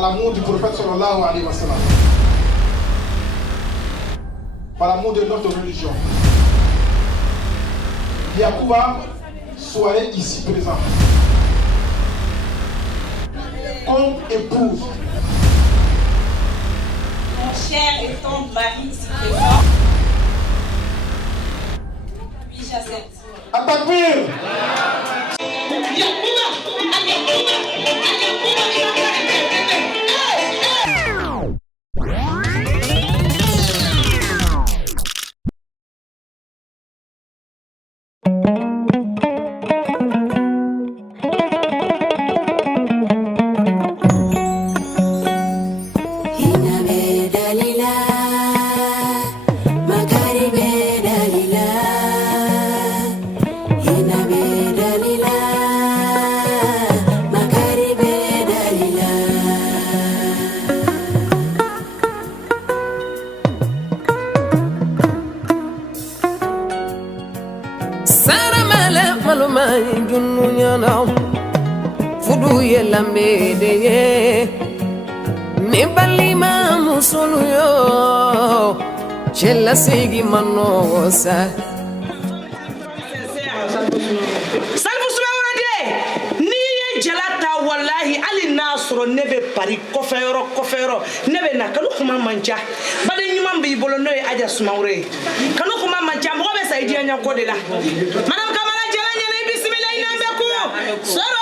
par l'amour du prophète sallallahu alayhi wa sallam, par l'amour de notre religion. Yacouba, soyez ici présent. Comme épouse. Mon cher et tendre mari ici présent. Oui, j'accepte. Atakbir! Jella sigi manosa Salfu Sumaworo ni ye jalata wallahi ali nasro nebe pari kofero nebe na kanu kuma manja bale nyuma bi bolo no aja Sumaworo kanu kuma manja mo be saidi anya ko de la madam Kamara jala nyane bismillah ina beku soro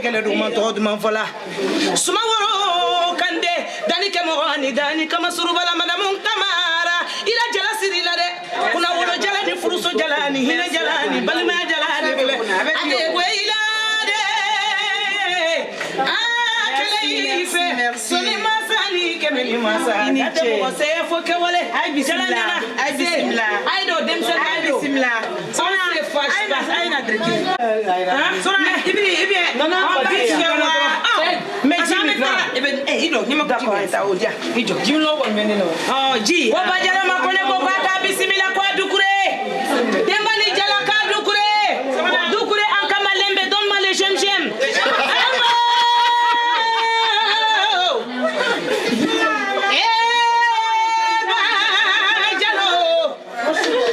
kele du man to man fola Sumaworo kande dani ke mo ani dani kama surubala madam Kamara ila jala sirila de kuna wolo jala ni furuso jala ni hina jala ni balma jala de ade we ila de kele ife soni masani ke meli masani ade mo se fo ke wale ay bismillah ay do dem se ay bismillah sona se fash ay na dreki sona ibi non mais jamais ido ni mako ta odia ido jimi lo won menino ji wa bajara makone ko ka bismillah ko dukure demba ni jala ka dukure an kama lembe don ma le jem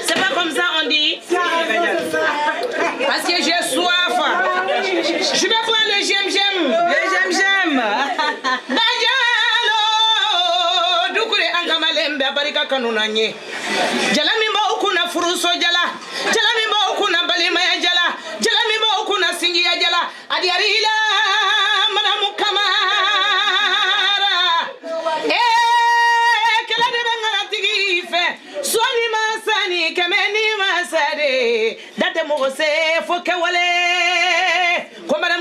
c'est pas comme ça on dit parce que j'ai soif. Je vais prendre le jem. Bajalo dukure anga malembe barika kanuna nye. Jala mimba ukuna furuso jala. Jala mimba ukuna balima ya jala. Jala mimba ukuna singi ya jala. Adiarila manamu Kamara. Kela de bangara tigife. Swani masani kemeni masade. Date mogose foke wale.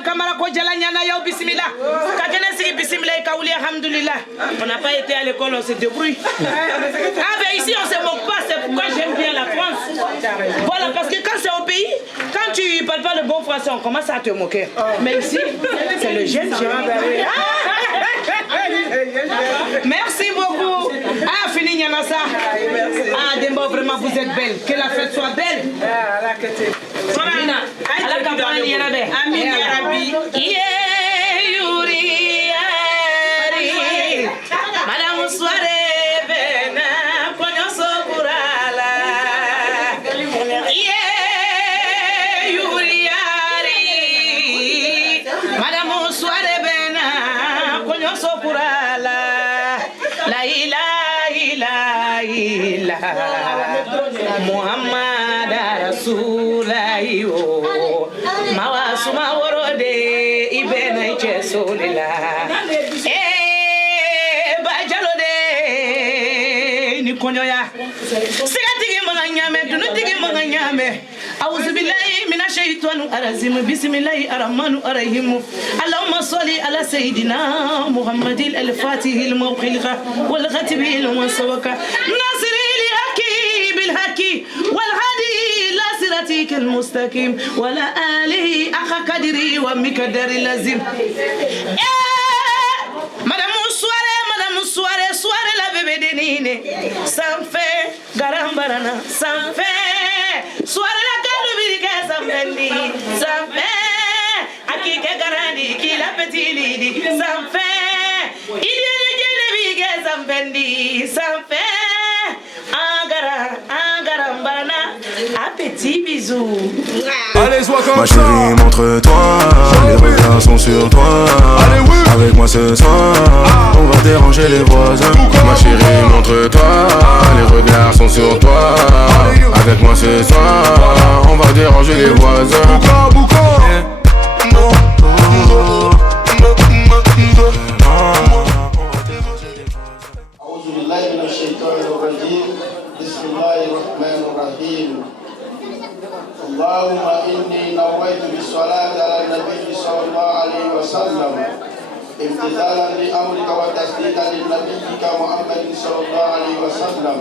Kamara ko jala nyana yow bismillah ka kene sigi bismillah ka wuli alhamdulillah on n'a pas été à l'école on se débrouille mais ici on se moque pas c'est pourquoi j'aime bien la France voilà parce que quand c'est au pays quand tu parles pas le bon français on commence à te moquer mais ici c'est le jeune merci beaucoup fini nyana ça Demba vraiment vous êtes belle que la fête soit belle Amin ya Rabbi. Madame soirée bena konyo sokurala. Madame soirée bena konyo sokurala. La ilaha Muhammad Rasulullah. Sumaworo de ibena chesolila bajalo de ni konyoya sigati manganyame dunutigi manganyame auzu billahi minash shaitani arajim bismillahir rahmanir rahim allahumma salli ala sayidina muhammadil al-fatihil mawqilqa wal khatibil munsawaka nasri li haki bil haki wal hadi ila صراطك المستقيم ولا آله أخ قدري ومقدار اللازم. Madame soirée la bébé de Nine. Sans fait, garambarana, sans fait. Soirée la calubirique, sans fendi, sans fait. Akike garandi, qui la petite lidi, sans fait. Il y a sans fendi, sans fait. Garambarana, un petit bisou. Allez, sois comme ma chérie, montre-toi. Les regards sont sur toi. Allez, oui. Avec moi ce soir, on va déranger les voisins. Ma chérie, montre-toi. Les regards sont sur toi. Avec moi ce soir, on va déranger les voisins. اللهم إني نويت بالصلاة على النبي صلى الله عليه وسلم امتثالا لأمرك وتصديقا لنبيك محمد صلى الله عليه وسلم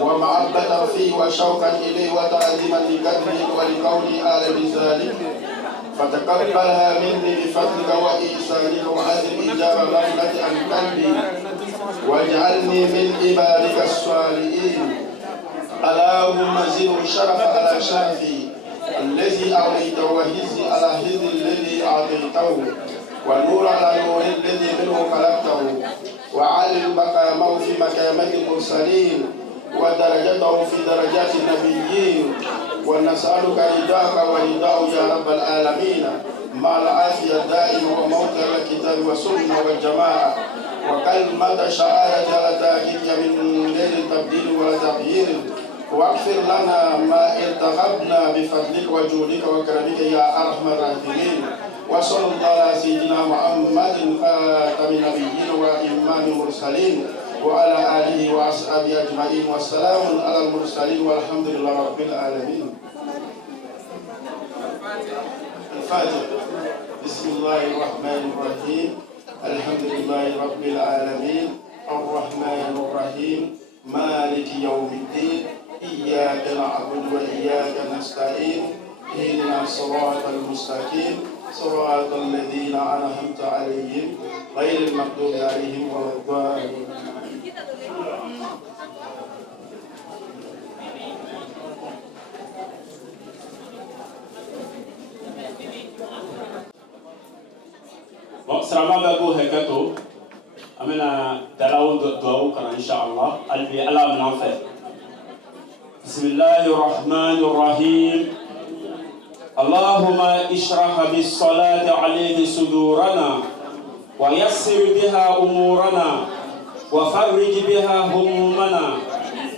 ومحبة فيه وشوقا إليه وتعظيما لقدره ولقولي آل بذلك فتقبلها مني بفضلك وإحسانك وعزم إجابة رحمة عن قلبي واجعلني من عبادك الصالحين. اللهم زد الشرف على شرفي الذي أعطيته وهزي على هزي الذي أعطيته والنور على نور الذي منه خلقته وعلم مقامه في مقامات المرسلين ودرجته في درجات النبيين ونسألك رضاك ورضاه يا رب العالمين مع العافية الدائمة وموت الكتاب والسنة والجماعة وكلمة شهادة على تأكيد من غير تبديل ولا تغيير واغفر لنا ما ارتغبنا بفضلك وجودك وكرمك يا ارحم الراحمين وصلى الله على سيدنا محمد خاتم النبيين وامام المرسلين وعلى اله واصحابه اجمعين والسلام على المرسلين والحمد لله رب العالمين. الفاتحه. بسم الله الرحمن الرحيم. الحمد لله رب العالمين الرحمن الرحيم مالك يوم الدين إياك نعبد وإياك نستعين اهدنا الصراط المستقيم صراط الذين أنعمت عليهم غير المغضوب عليهم ولا الضالين. Bon, Salama Babu Hekato, Amena Dalaou Doau Kana Inch'Allah, Albi Alam Lanfet. Bismillahir Rahmanir Rahim. Allahumma ishrah bis salati alayhi sudurana wa yassir biha umurana wa farrij biha humumana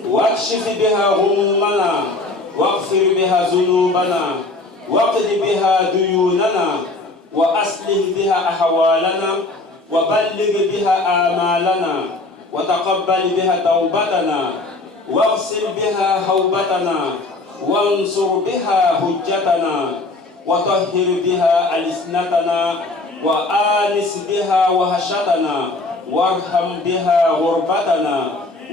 wa akshif biha humumana wa aghfir biha dhunubana wa qdi biha duyunana وأصلح بها أحوالنا وبلغ بها آمالنا وتقبل بها توبتنا واغسل بها حوبتنا وانصر بها حجتنا وطهر بها ألسنتنا وآنس بها وهشتنا وارحم بها غربتنا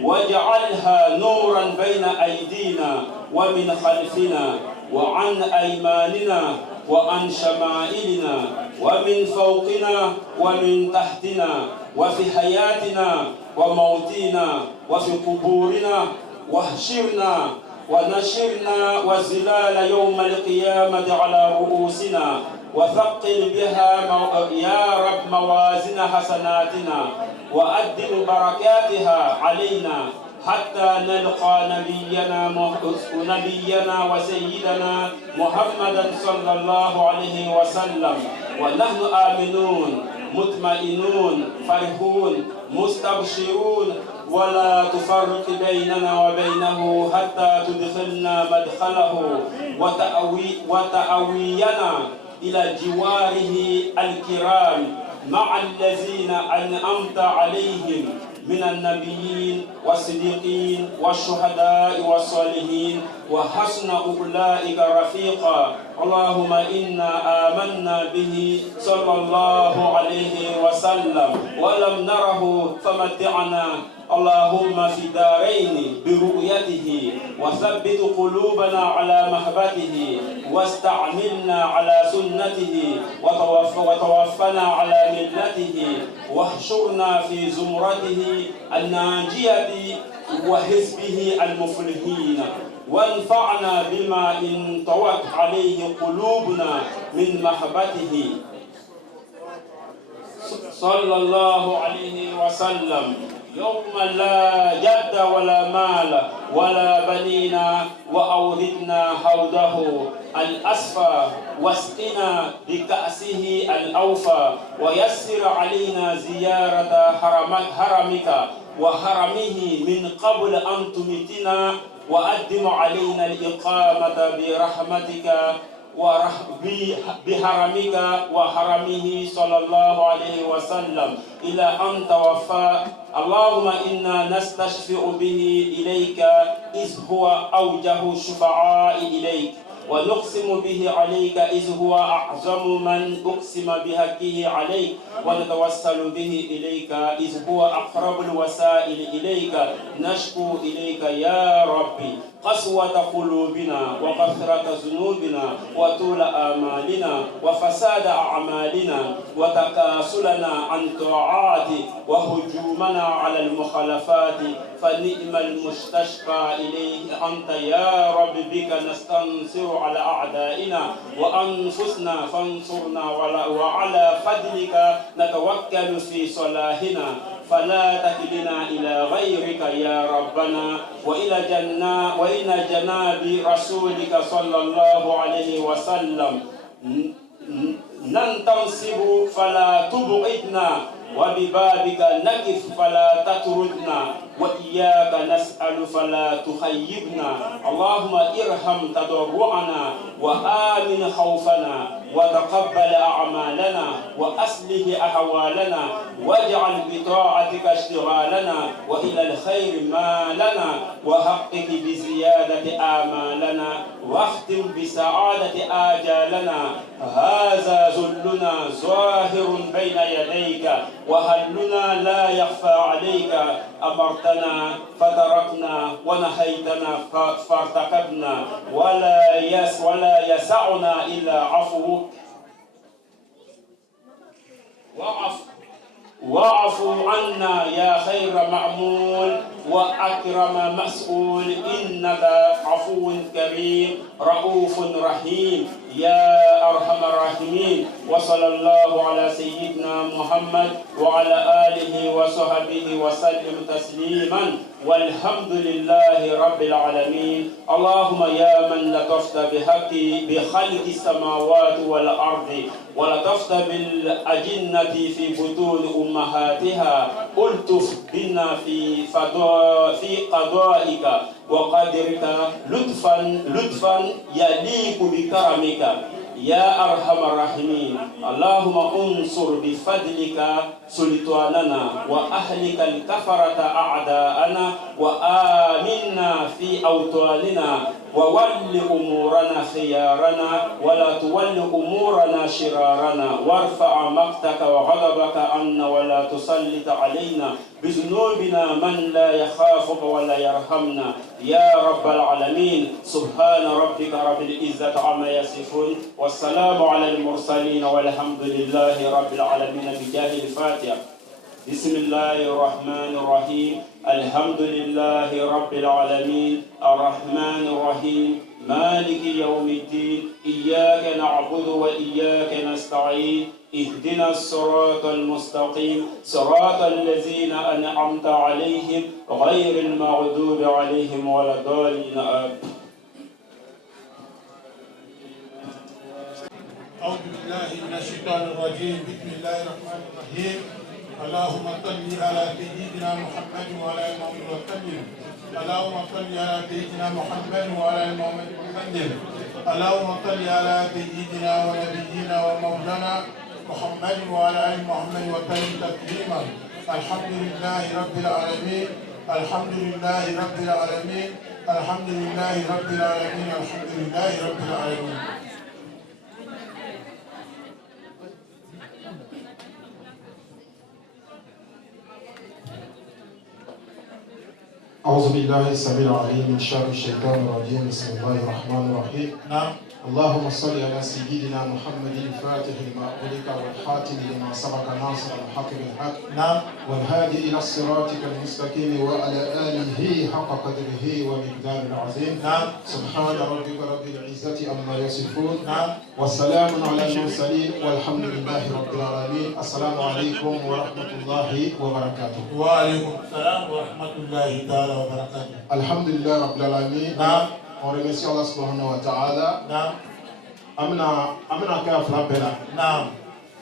واجعلها نورا بين أيدينا ومن خلفنا وعن أيماننا وعن شمائلنا ومن فوقنا ومن تحتنا وفي حياتنا وموتنا وفي قبورنا واحشرنا ونشرنا وزلال يوم القيامة على رؤوسنا وثقل بها يا رب موازين حسناتنا وأدم بركاتها علينا حتى نلقى نبينا وسيدنا محمدا صلى الله عليه وسلم ونحن آمنون مطمئنون فرحون مستبشرون ولا تفرق بيننا وبينه حتى تدخلنا مدخله وتأوينا إلى جواره الكرام مع الذين أنعمت عليهم من النبيين والصديقين والشهداء والصالحين وحسن أولئك رفيقا. اللهم إنا آمنا به صلى الله عليه وسلم. وسلم ولم نره فمتعنا اللهم في دارين برؤيته وثبت قلوبنا على محبته واستعملنا على سنته وتوفنا على ملته واحشرنا في زمرته الناجية وحزبه المفلحين وانفعنا بما انطوت عليه قلوبنا من محبته صلى الله عليه وسلم يوم لا جد ولا مال ولا بنينا وأوردنا حوضه الأصفى واسقنا بكأسه الأوفى ويسر علينا زيارة حرمك وحرمه من قبل أن تمتنا وأدم علينا الإقامة برحمتك بحرمك وحرمه صلى الله عليه وسلم إلى أن توفى. اللهم إنا نستشفع به إليك إذ هو أوجه الشفعاء إليك ونقسم به عليك إذ هو أعظم من أقسم بحقه عليك ونتوسل به إليك إذ هو أقرب الوسائل إليك نشكو إليك يا ربي قسوة قلوبنا وكثرة ذنوبنا وطول آمالنا وفساد أعمالنا وتكاسلنا عن طاعات وهجومنا على المخالفات فنعم المستشفى إليه أنت يا رب بك نستنصر على أعدائنا وأنفسنا فانصرنا وعلى فضلك نتوكل في صلاحنا فلا تكلنا إلى غيرك يا ربنا وإلى جناب رسولك صلى الله عليه وسلم ننتصب فلا تبعدنا وببابك نقف فلا تطردنا وإياك نسأل فلا تخيبنا اللهم ارحم تضرعنا وآمن خوفنا وتقبل أعمالنا وأصلح أحوالنا واجعل بطاعتك اشتغالنا وإلى الخير مالنا وحقق بزيادة آمالنا واختم بسعادة آجالنا هذا ذلنا ظاهر بين يديك وهلنا لا يخفى عليك أمرتنا فتركنا ونهيتنا فارتكبنا ولا يسعنا إلا عفوك واعف عنا يا خير مأمول وأكرم مسؤول إنك عفو كريم رؤوف رحيم يا أرحم الراحمين وصلى الله على سيدنا محمد وعلى آله وصحبه وسلم تسليما والحمد لله رب العالمين. اللهم يا من لطفت بخلق السماوات والأرض ولطفت بالأجنة في بطون أمهاتها ألطف بنا في قضائك وقدرك لطفا يليق بكرمك يا أرحم الراحمين. اللهم انصر بفضلك سلطاننا وأهلك الكفرة أعداءنا وآمنا في أوطاننا وول أمورنا خيارنا ولا تول أمورنا شرارنا وارفع مقتك وغضبك عنا ولا تسلط علينا بذنوبنا من لا يخافك ولا يرحمنا يا رب العالمين. سبحان ربك رب العزة عما يصفون والسلام على المرسلين والحمد لله رب العالمين بجاه الفاتحة. بسم الله الرحمن الرحيم الحمد لله رب العالمين الرحمن الرحيم مالك يوم الدين إياك نعبد وإياك نستعين اهدنا الصراط المستقيم صراط الذين أنعمت عليهم غير المغضوب عليهم ولا الضالين أعوذ بالله من الشيطان الرجيم بسم الله الرحمن الرحيم اللهم صل على سيدنا محمد وعلى آل محمد وسلم اللهم صل على سيدنا محمد وعلى آل محمد وسلم اللهم صل على سيدنا ونبينا ومولانا محمد وعلى آل محمد وسلم تسليما. الحمد لله رب العالمين الحمد لله رب العالمين الحمد لله رب العالمين الحمد لله رب العالمين. أعوذ بالله السميع العليم من شر الشيطان الرجيم بسم الله الرحمن الرحيم نعم اللهم صل على سيدنا محمد الفاتح لما أغلق والحاتم لما سبق ناصر الحق بالحق نعم والهادي إلى صراطك المستقيم وعلى آله حق قدره ومقدار العظيم نعم سبحان ربك رب العزة عما يصفون نعم والسلام على المرسلين والحمد لله رب العالمين السلام عليكم ورحمة الله وبركاته. وعليكم السلام ورحمة الله تعالى وبركاته. الحمد لله رب العالمين. نعم. On remercie Allah subhanahu wa ta'ala. Amina ke afla bela. Naam.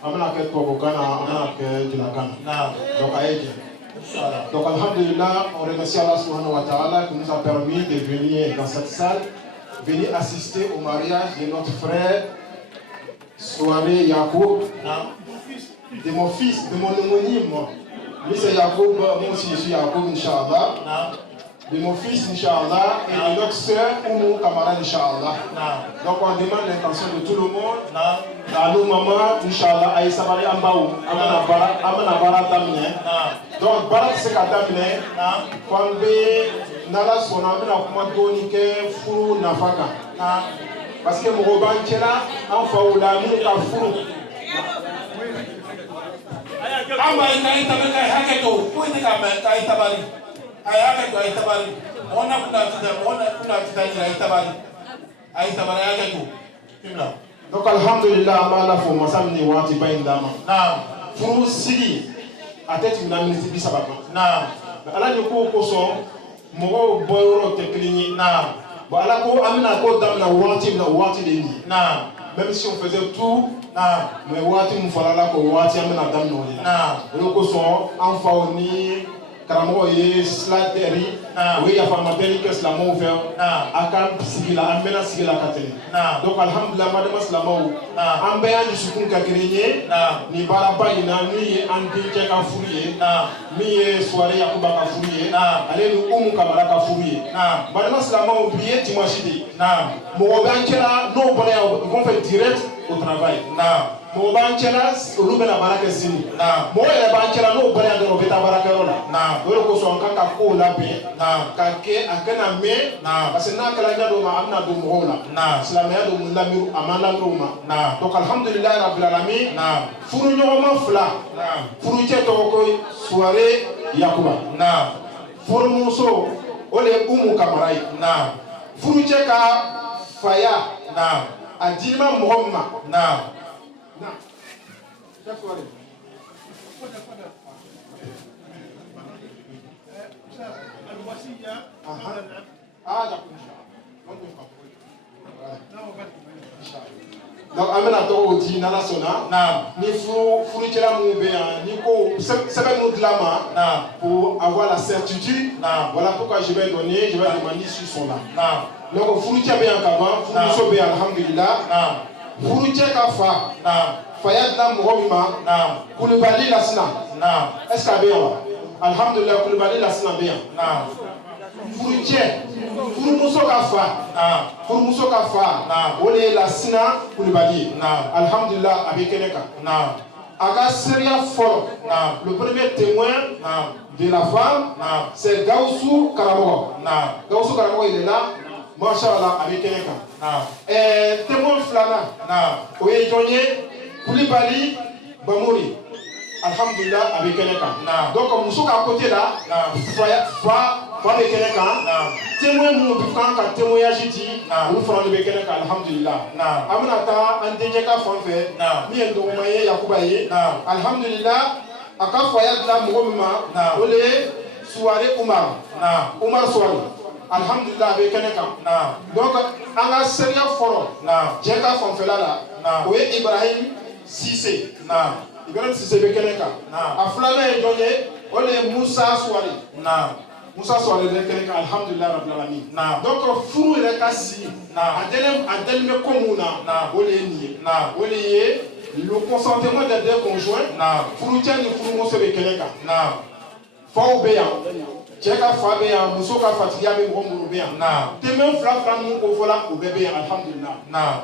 Amina ke Tobokana, amina ke Dilakana. Naam. Donc aïe. Donc alhamdulillah, on remercie Allah subhanahu wa ta'ala qui nous a permis de venir dans cette salle, venir assister au mariage de notre frère Soiré Yacoub. De mon fils, de mon homonyme. Lui c'est Yacoub, moi aussi je suis Yacoub, Inch'Allah. De mon fils, Inch'Allah, et de notre soeur, Oumou Kamara, Inch'Allah. Donc on demande l'intention de tout le monde. Dans nos mamans, Inch'Allah, Aïssa Bari Ambaou, Amana Bara Damine. Donc, Bara Seka Damine, Kwambe, Nala Sona, Amina Kumadonike, Furu Nafaka. Parce que Mouroban Kela, Anfaoula, Mouka Furu. Amba ikaita haketo, kuitika itabari. Ayake to aitabari. Ona kuna tita aitabari. Aitabari ayake to. Kimla. Donc alhamdulillah amala fo masamni wati bayindama. Naam. Furu sigi ateti mina miniti bisababa. Naam. Ala joko ko so mo boyoro te klini. Naam. Bon ala ko amina ko damna wati de ni. Naam. Même si on faisait tout, mais wati mu falala ko wati amina damno ni. Naam. Ko so anfa oni Karamo ye slateri, oui, il y a pas mal que cela m'a ouvert. Akam sigila, amena sigila kateli. Donc alhamdulillah, madame Slamou, ambaya du sukun kakirine, ni baraba ina, ni anti ka fouiller, ni soirée yakuba ka fouiller, allez nous kamara ka fouiller. Madame Slamou oublié dimanche. Mourabankela, non, ils vont faire direct au travail. Mourabankela, au la baraka sini. Mourabankela, non, bala de robeta baraka rola. Dole ko so nka ka ko labe ka ke akana me parce que na kala nya do ma amna do mo la islamia do mun lamiru amana roma donc alhamdulillah rabbil alamin furu nyoma fla furu che to ko soirée yakuba furu muso ole umu kamarai furu che ka faya adima muhammad Donc amena to di nana sona ni furu cela mu be ni ko sebe mu glama pour avoir la certitude voilà pourquoi je vais demander sur son là donc furu cela be en kaba furu so be alhamdulillah furu cela ka fa ya na muhimma kulibali lasna est-ce que bien alhamdulillah kulibali lasna bien furu cɛ furu muso ka fa o de ye lasina kulibali alhamdulillah a bɛ kɛnɛ kan a ka seereya fɔlɔ le premier témoin de la femme c'est Gawusu karamɔgɔ Gawusu karamɔgɔ il est là machallah a bɛ kɛnɛ kan témoin filanan o ye jɔn ye kulibali Bamori alhamdulillah a bɛ kɛnɛ kan donc muso ka côté la fa bɛ kɛnɛ kan témoin minnu bɛ kan ka témoignage di olu fana de bɛ kɛnɛ kan alhamdulillah an bɛna taa an denkɛ ka fan fɛ min ye dɔgɔma ye yakuba ye alhamdulillah a ka faya dilan mɔgɔ min ma o de ye Suware Umar Suware alhamdulillah a bɛ kɛnɛ kan donc an ka seereya fɔlɔ cɛ ka fanfɛla la o ye Ibrahim Sise Ibrahim Sise bɛ kɛnɛ kan a filanan ye jɔn ye o de ye Musa Suware Musa Suware bɛ kɛnɛ kan alhamdulillah rabbil alamin donc furu yɛrɛ ka si a dalen bɛ ko mun na o de ye nin ye o de ye le consentement des deux conjoints furu cɛ ni furumuso bɛ kɛnɛ kan faw bɛ yan cɛ ka fa bɛ yan muso ka fatigiya bɛ mɔgɔ minnu bɛ yan témoin fila minnu ko fɔla o bɛɛ bɛ yan alhamdulillah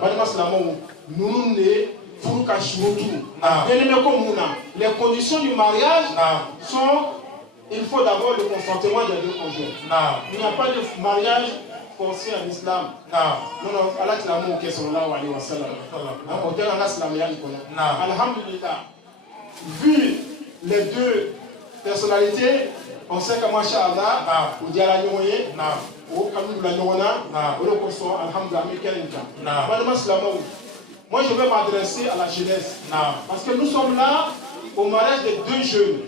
balima silamɛw ninnu de furu ka surutu dalen bɛ ko mun na les conditions du mariage sont il faut d'abord le consentement des deux conjoints. Il n'y a pas de mariage forcé en islam. Non, Allah t'a dit que sallallahu alayhi wa sallam. Alhamdulillah. Vu les deux personnalités, on sait que Masha'Allah, ou Diala Nyoye, ou Kamil Nyona, ou le Koso, Alhamdulillah, moi je vais m'adresser à la jeunesse. Parce que nous sommes là au mariage de deux jeunes.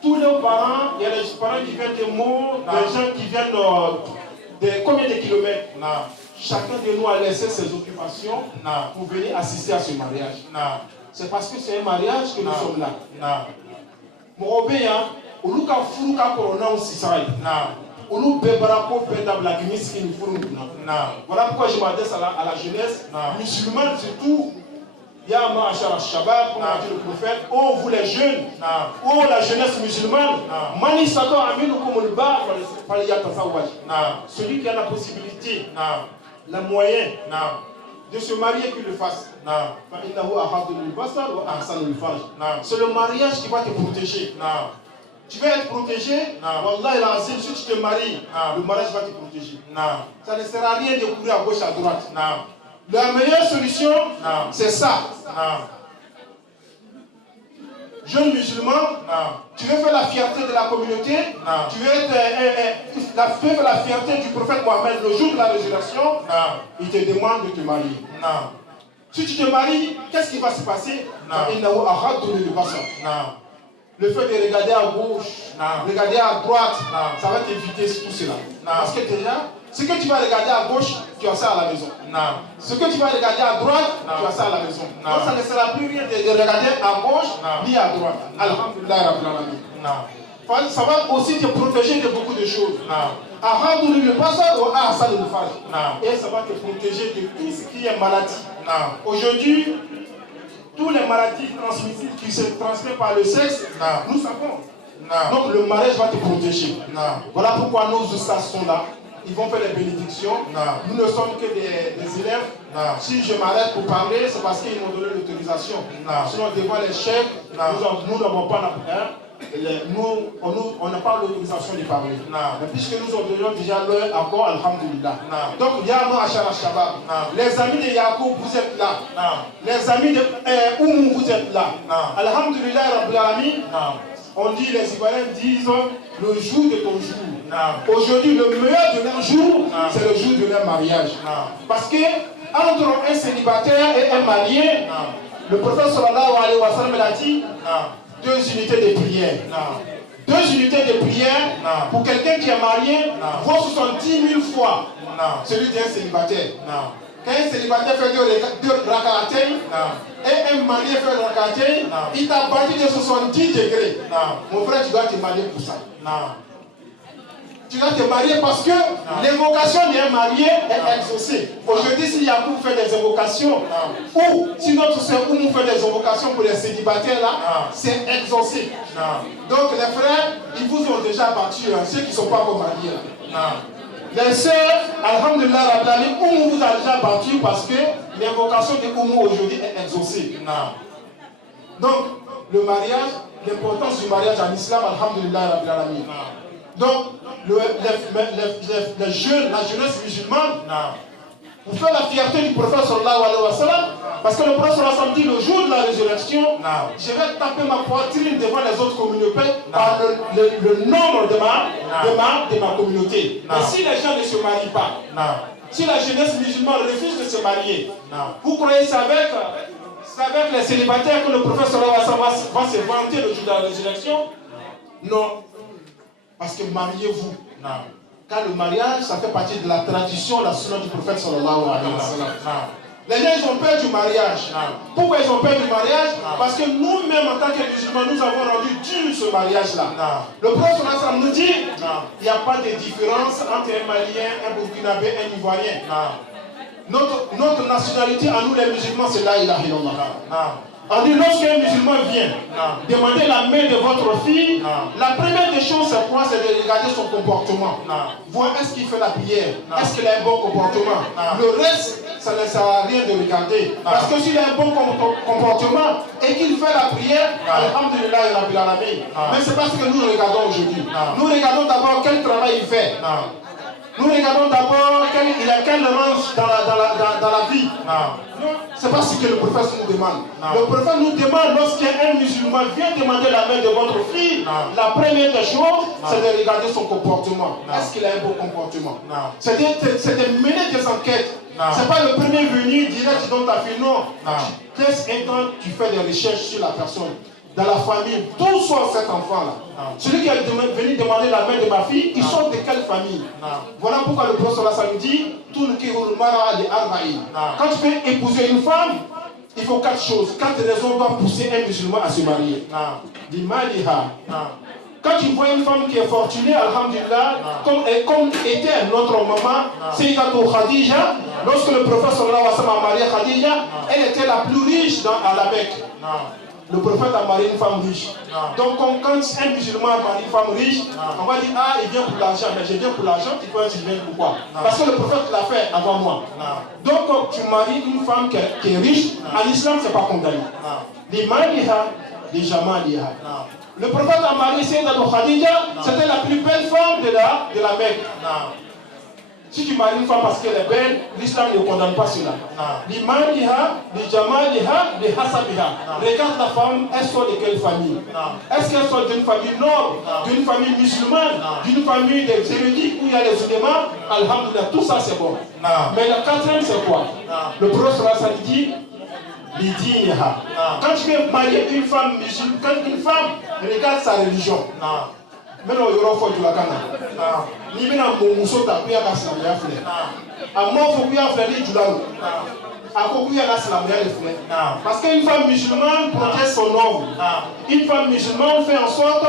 Tous les parents, il y a les parents qui viennent des mots, des gens qui viennent de combien de kilomètres. Chacun de nous a laissé ses occupations pour venir assister à ce mariage. C'est parce que c'est un mariage que nous sommes là. Morobéa, ou Luka Furuka Corona ou Sisai. Ou Lou Bebarako Bedabla Gimis in Furuna. Voilà pourquoi je m'adresse à la jeunesse musulmane surtout. Yama Ashara Shabbat, comme a dit le prophète, oh vous les jeunes, oh la jeunesse musulmane, Mani Sato Aminu Komulba, celui qui a la possibilité, la moyen de se marier qu'il le fasse. C'est le mariage qui va te protéger. Tu vas être protégé, Wallah l'azim, si tu te maries, le mariage va te protéger. Ça ne sert à rien de courir à gauche, à droite. La meilleure solution, c'est ça. Jeune musulman, tu veux faire la fierté de la communauté, tu veux faire la fierté du prophète Mohammed le jour de la résurrection, il te demande de te marier. Si tu te maries, qu'est-ce qui va se passer? Le fait de regarder à gauche, regarder à droite, ça va t'éviter tout cela. Parce que déjà, ce que tu vas regarder à gauche, tu as ça à la maison. Ce que tu vas regarder à droite, tu as ça à la maison. Donc ça ne sera plus rien de regarder à gauche ni à droite. Alhamdulillah Rabbil Alamin. Ça va aussi te protéger de beaucoup de choses. Et ça va te protéger de tout ce qui est maladie. Aujourd'hui, toutes les maladies transmissibles qui se transmettent par le sexe, nous savons. Donc le mariage va te protéger. Voilà pourquoi nos ustads sont là. Ils vont faire les bénédictions. Nous ne sommes que des élèves. Si je m'arrête pour parler, c'est parce qu'ils m'ont donné l'autorisation. Sinon, devant les chefs, nous n'avons pas on n'a pas l'autorisation de parler. Mais puisque nous avons déjà l'heure encore, alhamdulillah. Donc, Yama Ashara Shabab. Les amis de Yacoub, vous êtes là. Les amis de Oumou, vous êtes là. Alhamdulillah Rabbil Alamin. On dit, les Ivoiriens disent le jour de ton jour. Aujourd'hui, le meilleur de leur jour, c'est le jour de leur mariage. Parce que entre un célibataire et un marié, le prophète sallallahu alayhi wa sallam a dit 2 unités de prière. 2 unités de prière pour quelqu'un qui est marié vaut 70 000 fois celui d'un célibataire. Quand un célibataire fait 2 rak'atayn et un marié fait 2 rak'atayn, il t'a battu de 70 degrés. Mon frère, tu dois te marier pour ça. Tu dois te marier parce que l'évocation d'un marié est exaucée. Aujourd'hui, si Yacoub fait des évocations, ou si notre soeur Oumou fait des évocations pour les célibataires là, c'est exaucé. Donc les frères, ils vous ont déjà battu, ceux qui ne sont pas encore mariés. Les sœurs, alhamdulillah, Oumou vous a déjà battu parce que l'évocation de Oumou aujourd'hui est exaucée. Donc, le mariage, l'importance du mariage en islam, alhamdulillah, donc, les jeunes, la jeunesse musulmane, pour faire la fierté du prophète sallallahu alayhi wa sallam, parce que le prophète sallallahu alayhi wa sallam dit le jour de la résurrection, je vais taper ma poitrine devant les autres communautés par le nombre de ma communauté. Et si les gens ne se marient pas, si la jeunesse musulmane refuse de se marier, vous croyez que c'est avec les célibataires que le prophète sallallahu alayhi wa sallam va se vanter le jour de la résurrection? Non. Parce que mariez-vous. Car le mariage, ça fait partie de la tradition, la sunna du prophète sallallahu alayhi wa sallam. Les gens, ils ont peur du mariage. Pourquoi ils ont peur du mariage? Parce que nous-mêmes, en tant que musulmans, nous avons rendu dur ce mariage-là. Le prophète sallallahu alayhi wa sallam nous dit, il n'y a pas de différence entre un Malien, un Burkinabé, un Ivoirien. Notre nationalité, à nous les musulmans, c'est la ilaha illallah. On dit lorsqu'un musulman vient demander la main de votre fille, la première des choses c'est quoi? C'est de regarder son comportement. Voir est-ce qu'il fait la prière, est-ce qu'il a un bon comportement. Le reste, ça ne sert à rien de regarder. Parce que s'il a un bon comportement et qu'il fait la prière, alhamdulillah, il a la main. Mais c'est pas ce que nous regardons aujourd'hui. Nous regardons d'abord quel travail il fait. Nous regardons d'abord il a quel rang dans la vie. C'est pas ce que le prophète nous demande. Le prophète nous demande lorsqu'un musulman vient demander la main de votre fille, la première des choses, c'est de regarder son comportement. Est-ce qu'il a un bon comportement? C'est de mener des enquêtes. C'est pas le premier venu direct dans ta fille, non. Qu'est-ce un temps tu fais des recherches sur la personne, dans la famille, d'où sort cet enfant-là? Celui qui est venu demander la main de ma fille, il sort de quelle famille? Voilà pourquoi le prophète nous dit quand tu fais épouser une femme, il faut 4 choses. 4 raisons doivent pousser un musulman à se marier. Quand tu vois une femme qui est fortunée, alhamdulillah, comme était notre maman, Sayyidatou Khadija, lorsque le prophète sallallahu alayhi wa sallam a marié Khadija, elle était la plus riche à la Mecque. Le prophète a marié une femme riche. Donc quand un musulman a marié une femme riche, on va dire, ah, il vient pour l'argent. Mais je viens pour l'argent, tu peux dire, je viens pourquoi? Parce que le prophète l'a fait avant moi. Donc quand tu maries une femme qui est riche, en islam, ce n'est pas condamné. Les maliha, les jamaliha. Le prophète a marié Sayyidatou Khadija, c'était la plus belle femme de la Mecque. Si tu maries une femme parce qu'elle est belle, l'islam ne condamne pas cela. L'imaniha, l'ijamaliha, l'hasabiha. Regarde la femme, elle sort de quelle famille? Est-ce qu'elle sort d'une famille noble, d'une famille musulmane, d'une famille des érudits où il y a les ulémas? Alhamdulillah, tout ça c'est bon. Mais le quatrième c'est quoi? Le prophète dit l'idiniha. Quand tu veux marier une femme musulmane, quand une femme regarde sa religion. Maintenant, il y aura fort du lacana. Ni bien mon mousseau t'a pris à la salamia fleur. À moi, il faut qu'il y ait un fleur du lalo. À quoi il y a la salamia de fleur. Parce qu'une femme musulmane protège son homme. Une femme musulmane fait en sorte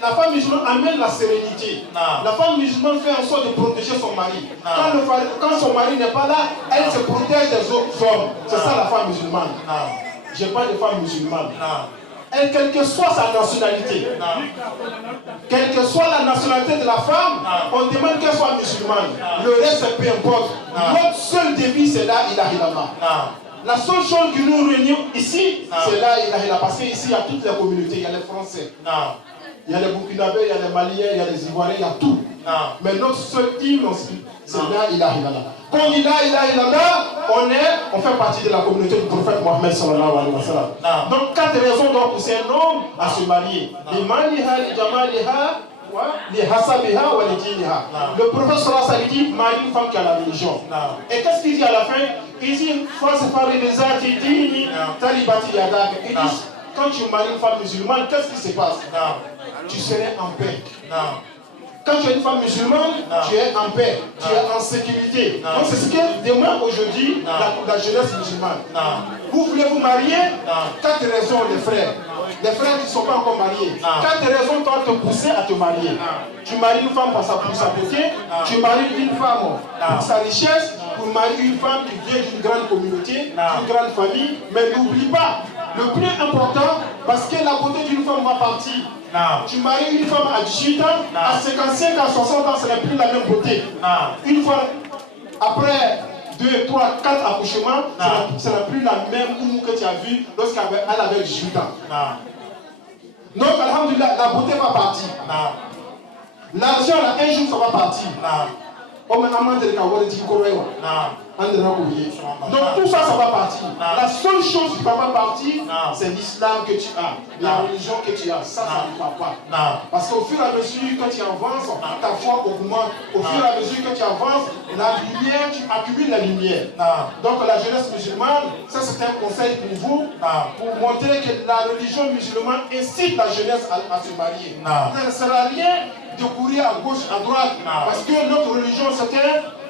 la femme musulmane amène la sérénité. La femme musulmane fait en sorte de protéger son mari. Quand son mari n'est pas là, elle se protège des autres hommes. C'est ça la femme musulmane. Je n'ai pas de femme musulmane. Et quelle que soit sa nationalité, quelle que soit la nationalité de la femme, on demande qu'elle soit musulmane. Le reste, peu importe. Notre seul défi, c'est là, ilaha illallah. La seule chose qui nous réunit ici, c'est là, ilaha illallah. Parce qu'ici, il y a toutes les communautés. Il y a les Français, il y a les Burkinabés, il y a les Maliens, il y a les Ivoiriens, il y a tout. Mais notre seul hymne, c'est là, ilaha illallah. Quand on dit là, ilaha illallah, on fait partie de la communauté du prophète Mohammed sallallahu alayhi wa sallam. Donc 4 raisons doivent pousser un homme à se marier. Les maniha, les jamaliha, les hasabiha ou les diniha. Le prophète sallallahu alayhi wa sallam dit, marie une femme qui a la religion. Et qu'est-ce qu'il dit à la fin? Il dit, il dit, quand tu maries une femme musulmane, qu'est-ce qui se passe? Tu serais en paix. Quand tu es une femme musulmane, tu es en paix, tu es en sécurité. Donc c'est ce que demande aujourd'hui la jeunesse musulmane. Vous voulez vous marier? 4 raisons, les frères. Les frères qui ne sont pas encore mariés. 4 raisons doivent te pousser à te marier. Tu maries une femme pour sa beauté, tu maries une femme pour sa richesse, pour marier une femme qui vient d'une grande communauté, d'une grande famille. Mais n'oublie pas, le plus important, parce que la beauté d'une femme va partir. Tu maries une femme à 18 ans, à 55 ans, 60 ans, ce n'est plus la même beauté. Une fois, après 2, 3, 4 accouchements, ce n'est plus la même oumou que tu as vue lorsqu'elle avait 18 ans. Donc, alhamdulillah, la beauté va partir. L'argent, un jour, ça va partir. Donc tout ça, ça va partir. La seule chose qui ne va pas partir, c'est l'islam que tu as, la religion que tu as. Ça ne va pas. Parce qu'au fur et à mesure que tu avances, ta foi augmente. Au fur et à mesure que tu avances, la lumière, tu accumules la lumière. Donc la jeunesse musulmane, ça c'est un conseil pour vous, pour montrer que la religion musulmane incite la jeunesse à se marier. Ça ne sert à rien de courir à gauche, à droite, parce que notre religion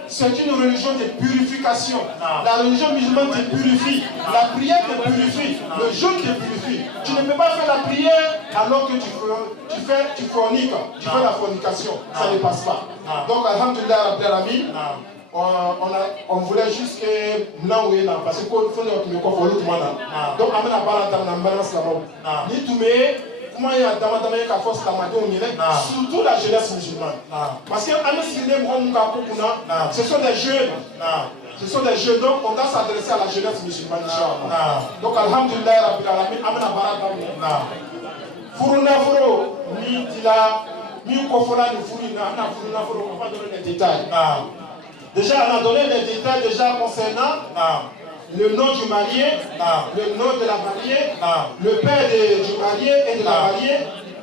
c'est une religion de purification. La religion musulmane te purifie, la prière te purifie, le jeûne te purifie. Tu ne peux pas faire la prière alors que tu forniques, tu fais la fornication, ça ne passe pas. Donc alhamdulillah rabbil alamin, on voulait juste que Mlaoué, parce que quand on a l'autre monde, donc on a pas la balance là-bas. Ni tout mais comment il y a damadamé qu'à force la matin surtout la jeunesse musulmane. Parce que ce sont des jeunes. Ce sont des jeunes, donc on doit s'adresser à la jeunesse musulmane. Donc alhamdulillah, Rabbil Alamin, amena baraka. Furuna furo, ni tila, ni kofona ni furina, ana furuna furo, on va donner des détails. Déjà, on a donné des détails déjà concernant le nom du marié, le nom de la mariée, le père du marié et de la mariée.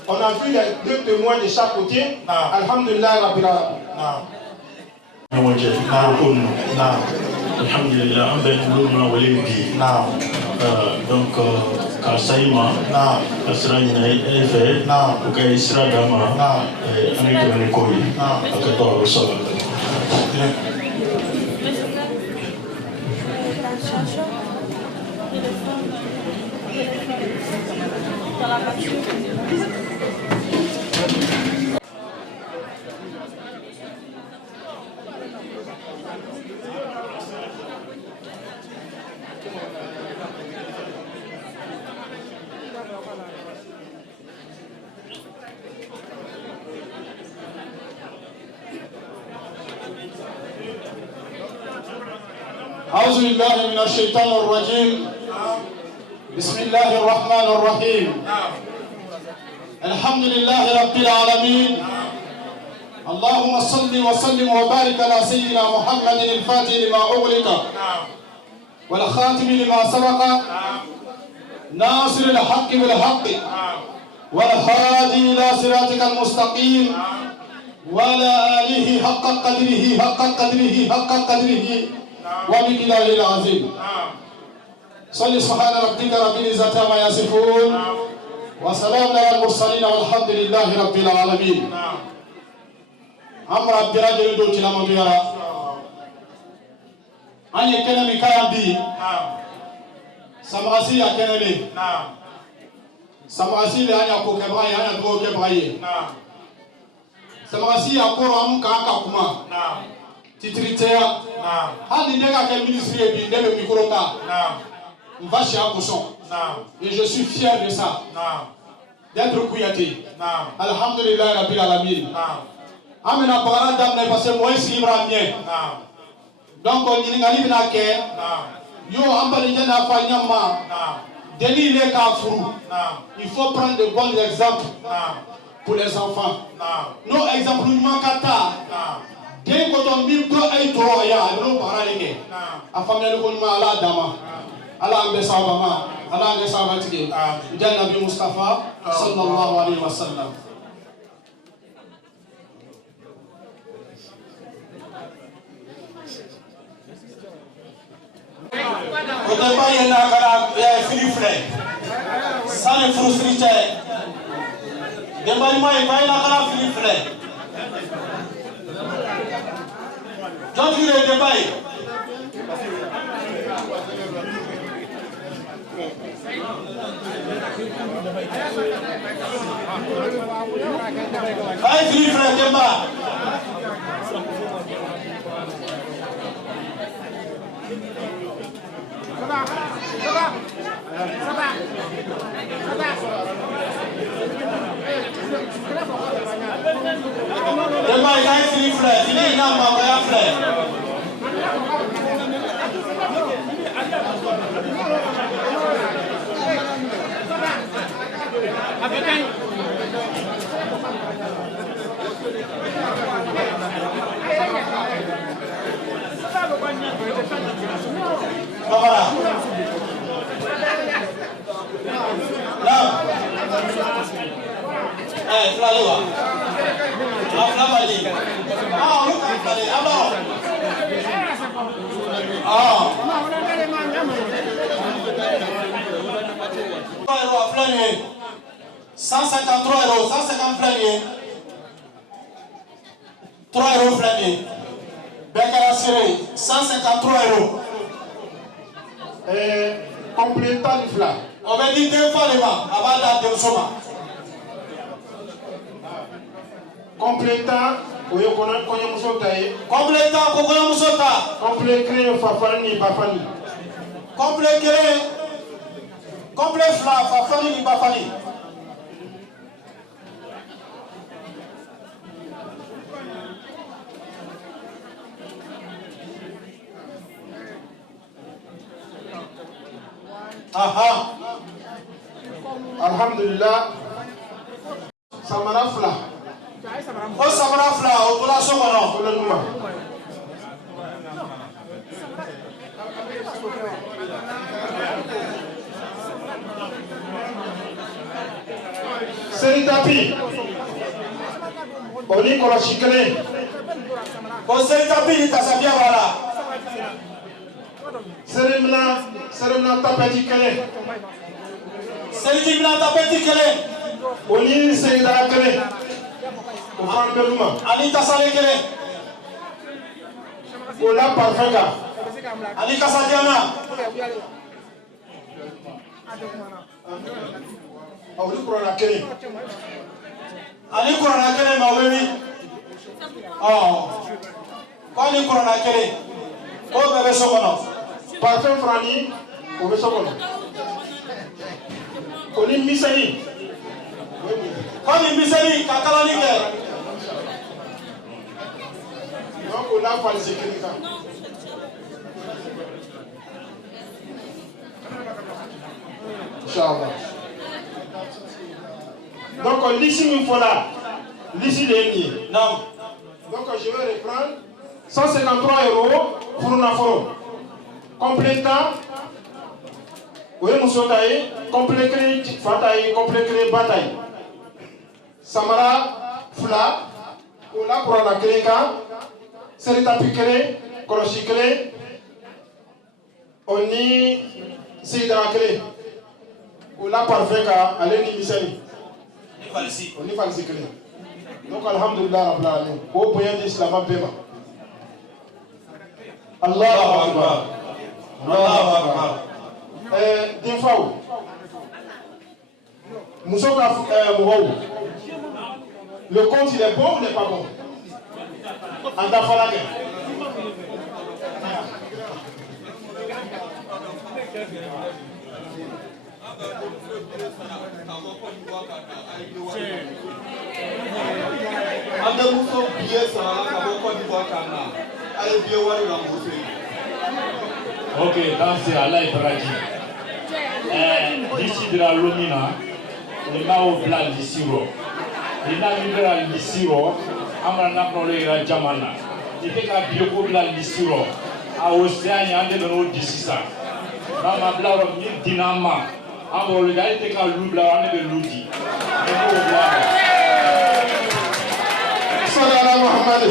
On a vu les deux témoins de chaque côté. Alhamdulillah, Rabbil Alamin. Alhamdulillah, on va nous walebi. Donc, quand Saïma, quand sera une effet, ou quand il sera dama, on est dans le colis. À toi, au sol. أعوذ بالله من الشيطان الرجيم بسم الله الرحمن الرحيم الحمد لله رب العالمين اللهم صل وسلم وبارك على سيدنا محمد الفاتح لما أغلق والخاتم لما سبق ناصر الحق بالحق والهادي إلى صراطك المستقيم وعلى آله حق قدره وبكلاه العظيم صل سبحان ربك رب العزة عما يصفون وسلام على المرسلين والحمد لله رب العالمين أمر برجل دوت لما بيرا أن يكون مكان بي سمعسي يكون لي سمعسي لأن يكون كبراي أن يدعو كبراي سمعسي يكون أم كاكاكما titritea hali ndeka ke ministre bi ndebe mikrota mvashi akoson et je suis fier de ça d'être Kouyaté alhamdulillah rabbil alamin amena bagara damne parce que moi ici ibrahimien donc on y ngali bina ke yo ambali jana fa nyama deli le ka furu il faut prendre de bons exemples pour les enfants nos exemples nous kata dès qu'on tombe do ay to ya no paraleke a famille ko ma ala dama ala ambe sabama ala ambe sabatike janna bi mustafa sallallahu alaihi wasallam ko de baye na kala fili frère ça ne frustrité de baye na kala fili frère don't you read the Bible? Five different Demba. Demba, il a un frère, il est un frère. Voilà. Là. Flaloa. Flamali. Ah, look at Flali. Ah. Flani. 153 euros, 150 Flani. 3 euros Flani. Bekara Siré, 153 euros. Complétant du flan. On va dire 2 fois les mains avant d'être de Soma. Complétant Oyo konya muso taye. Complétant ko konya muso ta. Complet créé fafani bafani. Complet créé. Complet fla fafani ni bafani. Aha. Alhamdulillah. Samara fla. O samara fla o tola so mono. Tola numa. Seri tapi. Oni kola shikele. O seri tapi ni tasabia wala. Seremna tapeti kele. Seri na tapeti kele. Oni seri da kele. O fan beluma. Ali tasale kele. O la parfanga. Ali kasadiana. Awli kurana kele. Ali kurana kele ma wewi. Ko ali kurana kele. Ko bebe sokono. Parfum frani o be sokono. Oni misani. Ko ni misani kakala ni ke. Donc on a pas sécurité. Inch'Allah. Donc l'ici il faut là. L'ici dernier. Non. Donc je vais reprendre 153 € pour un forum. Complétant. Oui, monsieur Taï, compléter Fataï, compléter Bataï. Samara, Fula, Ola pour la Kreka, Serita Pikere, Koroshikere, Oni, Sidra Kere, Ola Parfeka, Aleni Misani. Oni Falsikere. Donc, Alhamdulillah, Rabbil Alamin. Au point d'Islam, Bema. Allahu Akbar. Allahu Akbar. Dinfaou. Moussouka Mouaou. Le compte il est bon ou n'est pas bon? En Dafalage. Ande Mousso billet ça ka bo Côte d'Ivoire kana. Aye billet wari la Mousso. Ok, donc c'est Allah Ibrahim. D'ici de la Lomina, les Mao Blanc d'Issiro. Les Navibra d'Issiro, Amra Napole la Jamana. Il fait qu'à Bioko Blanc d'Issiro, à Océan, il y a des gens d'ici ça. Rama Blanc Dinama, Amro le gars, il fait qu'à Loubla, on est de Loudi. Salam Mohamed.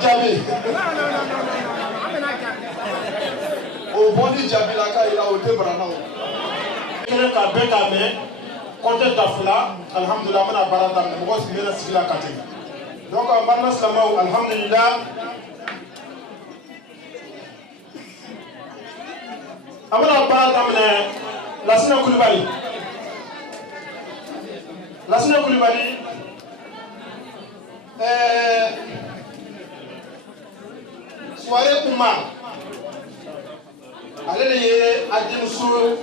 Jabi. Au bondi Jabi la ka ila o te brana o. Kele ka be ka me côté Dafla, alhamdulillah mana barata mo ko sibena sigila kati. Donc barna salama alhamdulillah. Amana barata me Lasina Koulibaly. Lasina Koulibaly soirée Oumar. Ale de ye a denmuso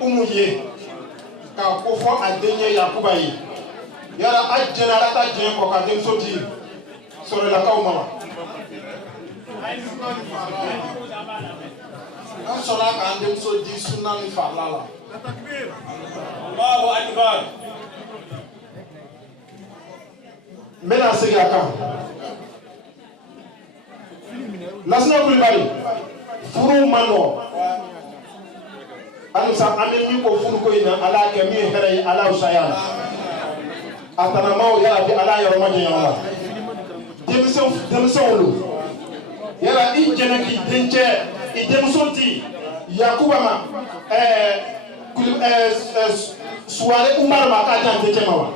Umu ye k'a ko fɔ a denkɛ Yakuba ye yala a jɛnna ala ta diɲɛ kɔ ka denmuso di sɔrɔlakaw ma wa. An sɔnna k'an denmuso di sunna ni farila la. Allahu Akbar. N bɛna segin a kan. Lasina Koulibaly furu man nɔgɔn. Halisa an bɛ min ko furuko in na Ala y'a kɛ min ye hɛrɛ ye Ala fisaya la. A tanamaw yala bi Ala yɔrɔ ma janya o la. Denmisɛnw lo. Yala i jɛnna k'i dencɛ i denmuso di Yakuba ma soirée Umar ma k'a di an dencɛ ma wa.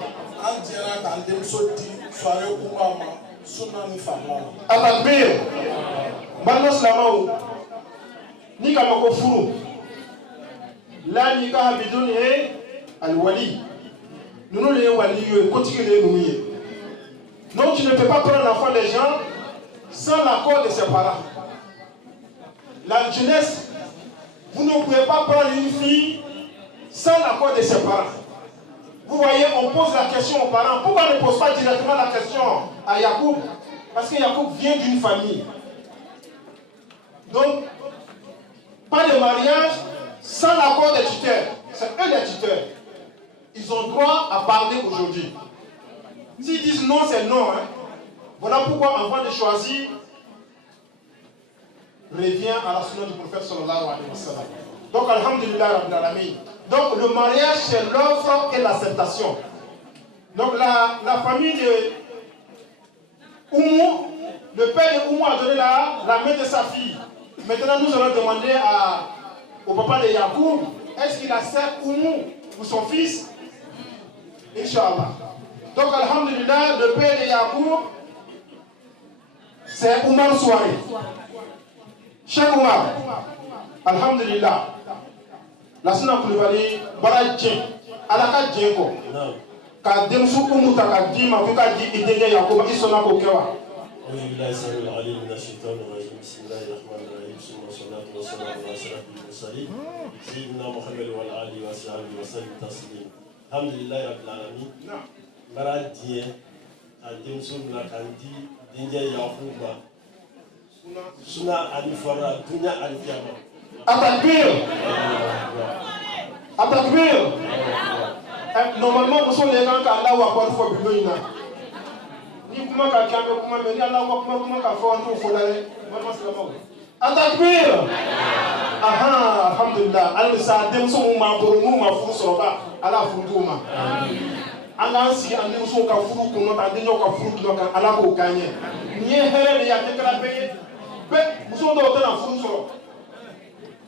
An jɛra k'an denmuso di soirée Umar ma sunna ni farila la. Atakbir. Balima silamɛw ni kama ko furu la nikaha bidun al-wali. Nous les wali continuer nous. Donc tu ne peux pas prendre l'enfant des gens sans l'accord de ses parents. La jeunesse, vous ne pouvez pas prendre une fille sans l'accord de ses parents. Vous voyez, on pose la question aux parents. Pourquoi on ne pose pas directement la question à Yacoub? Parce que Yacoub vient d'une famille. Donc, pas de mariage sans l'accord des tuteurs. C'est eux les tuteurs. Ils ont droit à parler aujourd'hui. S'ils disent non, c'est non. Hein. Voilà pourquoi, avant de choisir, revient à la sunna du prophète sallallahu alayhi wa sallam. Donc, alhamdulillah rabbil alamin. Donc, le mariage, c'est l'offre et l'acceptation. Donc, la famille de Oumou, le père de Oumou a donné la main de sa fille. Maintenant, nous allons demander au papa de Yacoub, est-ce qu'il accepte Oumou pour son fils? Inch'Allah. Donc, alhamdulillah, le père de Yacoub, c'est Oumar Souari. Cheikh Oumar, alhamdulillah. La sina kulibali bara djen alaka djen ko ka demsu umuta ka dima ko ka di idege Yakuba isona ko kewa. أعوذ بالله السميع العليم من الشيطان الرجيم بسم الله الرحمن الرحيم ثم الصلاة والسلام على أشرف المرسلين سيدنا محمد وعلى آله وصحبه وسلم تسليما الحمد لله رب العالمين bara dien a demsu na kandi dinje Yakuba suna alifara dunya alifiyama. Atakbir. Atakbir. Normalement, nous sommes les gens qui Allah wa kwa fois biloina. Ni kuma ka kiambe kuma me ni Allah wa kuma ka fa ndu fo lale. Vraiment c'est la mort. Atakbir. Aha, alhamdulillah. Al sa dem so mu ma boro mu ma fu so ba. Ala fu nduma. Ala si ande so ka fu ko no ta de nyo ka fu ko ka ala ko kanye. Ni here de ya te kala be. Be muso do ta na fu so.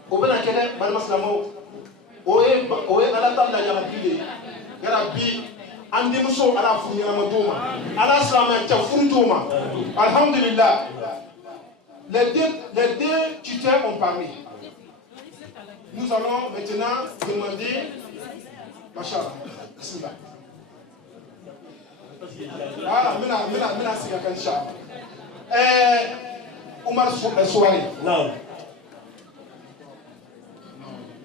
Au ben akene balma slamo oye ala tamna nyama bile yara bi andi muso ala fu nyama doma ala slama ta fu doma. Alhamdulillah, les deux tuteurs ont parlé. Nous allons maintenant demander machallah bismillah mina siga kan sha Oumar Souari. Non.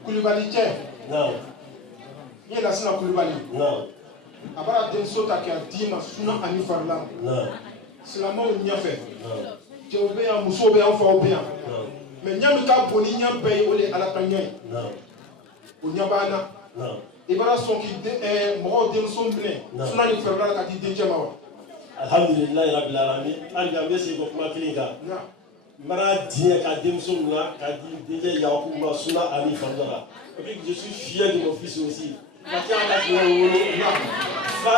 Koulibaly Tchè. Non. Il y a la sina Koulibaly. Non. Abara Denso Takia Dima Suna Ani Farlam. Non. C'est la mort où il y a fait. Non. Tu as oublié un mousseau, bien, enfin, bien. Non. Mais il y a un cas boni, il y a un pays où il est à la cagne. Non. Où il y a un non. Et voilà son qui est mort Denso Blé. Suna Ani Farlam a dit Denjamawa. Alhamdulillah, Rabbil Alamin. Algamé, c'est comme ma clinica. Mara diye ka demson na ka di déjà Yakuba suna ali fandara. Et puis je suis fier de mon fils aussi. Parce que ka giro wolo fa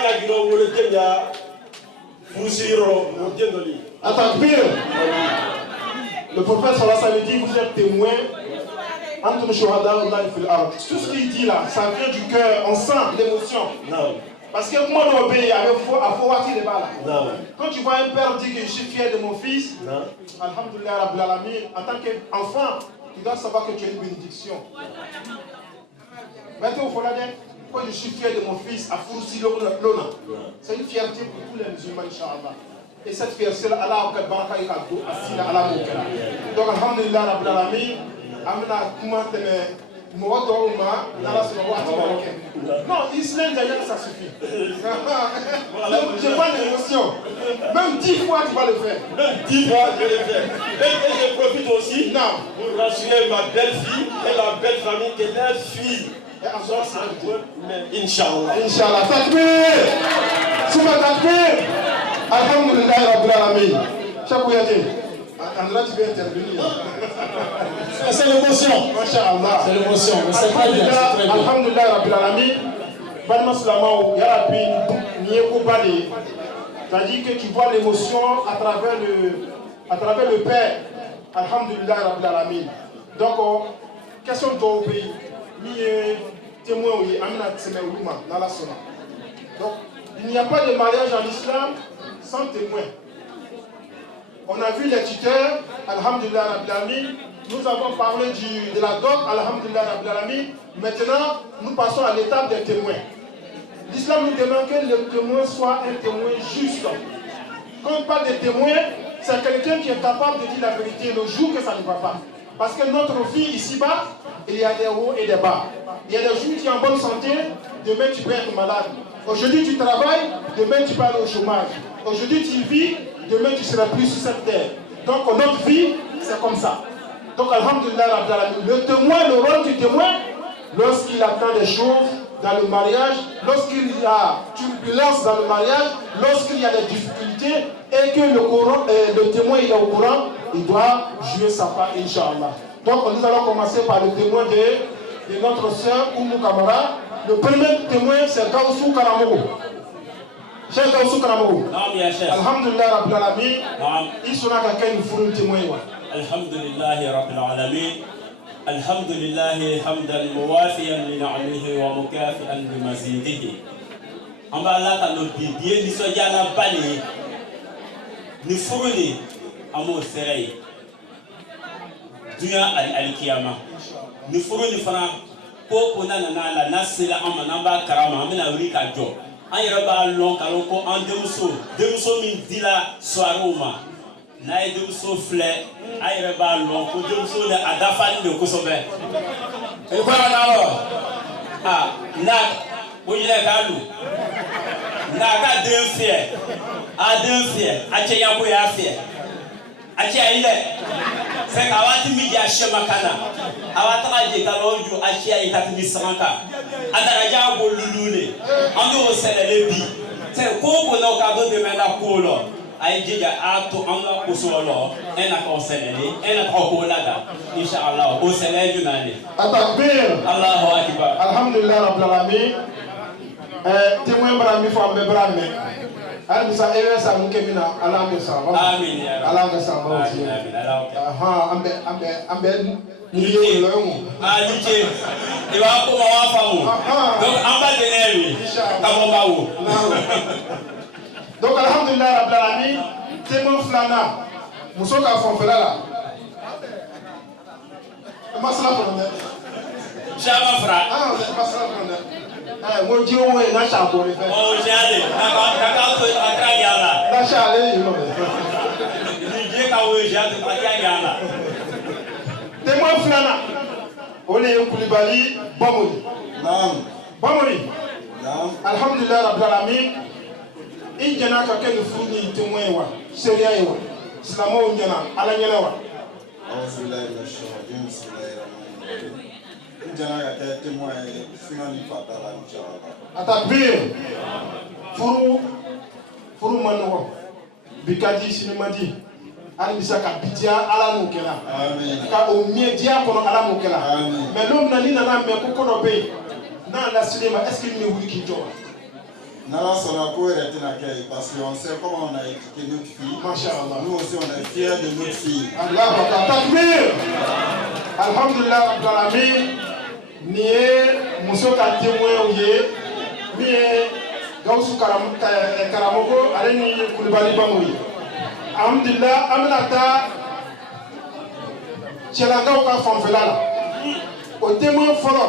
ka giro wolo tenya fusiro mo dendoli. Atakbir. Le prophète sallallahu alayhi wa sallam dit vous êtes témoins entre le shuhada Allah fil ard. Tout ce qu'il dit là, ça vient du cœur, on sent l'émotion. Non. Parce que moi, dans le pays, à Fouati, les balles. Non. Quand tu vois un père dire que je suis fier de mon fils, non. Alhamdulillah, Rabbil Alamin, en tant qu'enfant, tu dois savoir que tu as une bénédiction. Maintenant, il faut la dire, quand je suis fier de mon fils, à Foursi Lona, c'est une fierté pour tous les musulmans, Inch'Allah. Et cette fierté-là, Allah a baraka et kadou, asila Allah moukela. Donc, Alhamdulillah, Rabbil Alamin, Amina Koumatene. Non, Islam d'ailleurs ça suffit. Je vois l'émotion. Même 10 fois tu vas le faire. Même 10 fois je vais le faire. Et je profite aussi pour rassurer ma belle-fille et la belle famille que leur fille. Inch'Allah. Inch'Allah. Takbir. Souma takbir. Alhamdulillah Rabbil Alamin. Chakouyate. Andra, tu veux intervenir. C'est l'émotion. C'est l'émotion. C'est très bien. Alhamdulillah Rabbil Alamin. Ban Maslama, Ya Rabbi, Nieko Bali. C'est-à-dire que tu vois l'émotion à travers le Père. Alhamdulillah Rabbil Alamin. Donc, question de ton pays. Ni témoin, oui, Amina Tsemeouluma, dans la Sona. Donc, il n'y a pas de mariage en islam sans témoin. On a vu les tuteurs, Alhamdulillah Rabbil Alamin, nous avons parlé de la dot, alhamdulillah rabbil alamin. Maintenant, nous passons à l'étape des témoins. L'islam nous demande que le témoin soit un témoin juste. Quand on parle des témoins, c'est quelqu'un qui est capable de dire la vérité le jour que ça ne va pas. Parce que notre vie ici-bas, il y a des hauts et des bas. Il y a des jours tu es en bonne santé, demain tu peux être malade. Aujourd'hui tu travailles, demain tu peux aller au chômage. Aujourd'hui tu vis, demain tu seras plus sur cette terre. Donc notre vie, c'est comme ça. Donc alhamdulillah, le témoin, le rôle du témoin, lorsqu'il apprend des choses dans le mariage, lorsqu'il y a turbulence dans le mariage, lorsqu'il y a des difficultés et que le témoin il est au courant, il doit jouer sa part, Inch'Allah. Donc nous allons commencer par le témoin de notre sœur Oumou Kamara. Le premier témoin c'est Gaussou Karamogo. Cheikh Gaussou Karamogo. Alhamdulillah Rabbil Alamin. Il sera quelqu'un qui fournit un témoin. Alhamdulillah Rabbil Alamin. الحمد لله حمدا موافيا لنعمه ومكافئا بمزيده أما لا تنبيه نسوجانا بالي نفرني أمو سري دنيا الكيامة نفرني فنا كوكونا نانا ناسلا أما نبا كراما من أوريكا جو أي ربا لون كالوكو أن دمسو من ديلا سواروما n'a eu de souffle, aïe ballon, pour de souffle à Dafan de Kosobe. Et quoi alors? Ah, n'a, où il est galou. N'a qu'à deux fiers, à Tchayambo et à fier. À Tchaïle, c'est qu'à Watimi à Chemakana, à Watraji Kalonjo, à Tchaï Katimi Sanka, à Daraja Bolulune, en nous c'est les billes. C'est quoi pour nos cadeaux de Menapolo? Aïdja ato anga kusolo ena konseleni ena kokolada inshallah o selaju nani Atakbir Allahu akbar alhamdulillah rabbil alamin témoin brami fo ambe brame al bisa ewe sa mu kemina ala ko sa amin ya rabbi ala ko sa ba ti aha ambe ni yo lo mu alike e wa ko wa famu donc amba denewi kamo bawo donc alhamdulillah rabbil alamin témoin flana musoka fonfela la masala fonne chama fra masala fonne mo ji o we na sha ko re fe o jale ka to akra yala na sha le yo ni je ka o jale akra yala témoin flana ole Koulibaly Bamori naam Bamori naam alhamdulillah rabbil alamin in jana ka kɛ ni furu ni témoin wa seria ye wa silamɛw ɲɛna ala ɲɛna wa in jana ka kɛ témoin ye suna ni fata la inchallah atakbir furu man nɔgɔ bi ka di sini man di hali bisa ka bi diya ala n'o kɛra ka o miɛ diya kɔnɔ ala n'o kɛra mais don min na ni nana mɛn ko ko dɔ bɛ yen n'a lasili ma est ce que ni bɛ wuli k'i jɔ wa Nala Sonako est un accueil parce qu'on sait comment on a éduqué notre fille. Masha'Allah. Nous aussi on est fiers de notre fille. Allah Takbir. Alhamdulillah Rabbil Alamin. Niye muso ka témoin ye mi ye Gaussou Karamogo ale ni Koulibaly Bamori. Alhamdulillah an bɛna taa cɛlakaw ka fanfɛla la. O témoin fɔlɔ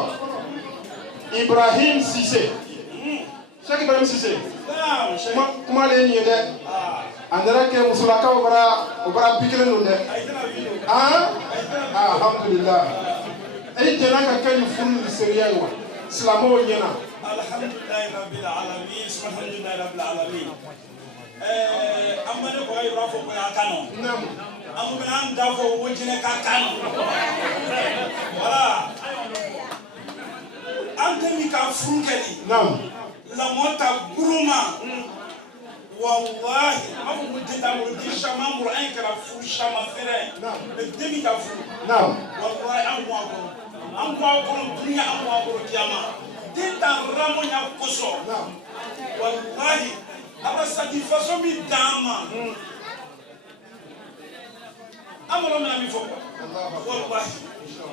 Ibrahim Cissé. Cheikh Ibrahim Cissé. Kuma le ni dɛ. A nana kɛ musolakaw bara bi kelen don dɛ. Alhamdulillah. E jɛna ka kɛ ni furu ni seria ye wa? Silamɛw ɲɛna. Alhamdulillahi rabbil alamin. Alhamdulillahi rabbil alamin. An bɛ ne kɔrɔ Ibra fɔ ko y'a kan nɔ. An bɛ an da fɔ ko jinɛ ka kan nɔ. Voilà. An tɛ min ka furu kɛ ni. La mota guruma wallahi amu mutenda mudi shama mur an kala fu shama fere le demi ka fu wallahi an wa ko dunya an wa ko kiyama tinta ramo nya koso wallahi aba satisfaction mi dama amoro na mi fo wallahi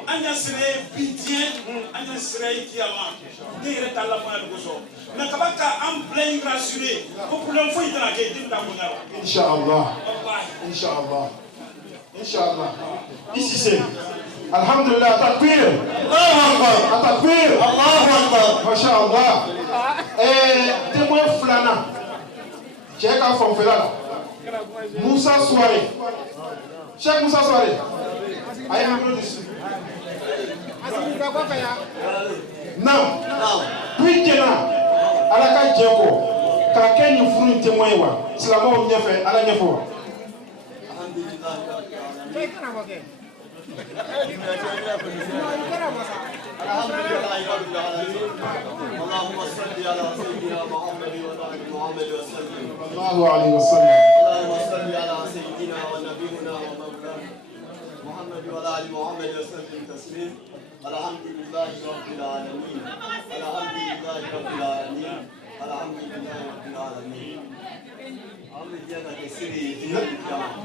anya sere bidien anya sere kiyama ne yɛrɛ ta laban yɛrɛ kosɔn mais kaba ka an plein rassuré ko problème foyi tɛna kɛ den ta bonya la Inch'Allah Inch'Allah Inch'Allah. Ici c'est. Alhamdulillah, takbir. Allahu Akbar. Takbir. Allahu Akbar. Masha'Allah. Témoin flana. Cheikh a fait là. Moussa Souare. Cheikh Moussa Souare. Aïe, micro dessus. Non. Puis Jena. Alaka Djeko. Quand quelqu'un fournit témoin, c'est la mort bien fait. À la niefo. اللهم صل على سيدنا محمد وعلى محمد وسلم. الله عليه وسلم. اللهم صل على سيدنا ونبينا ومولانا محمد وعلى ال محمد وسلم تسليما. الحمد لله رب العالمين. الحمد لله رب العالمين. الحمد لله رب العالمين.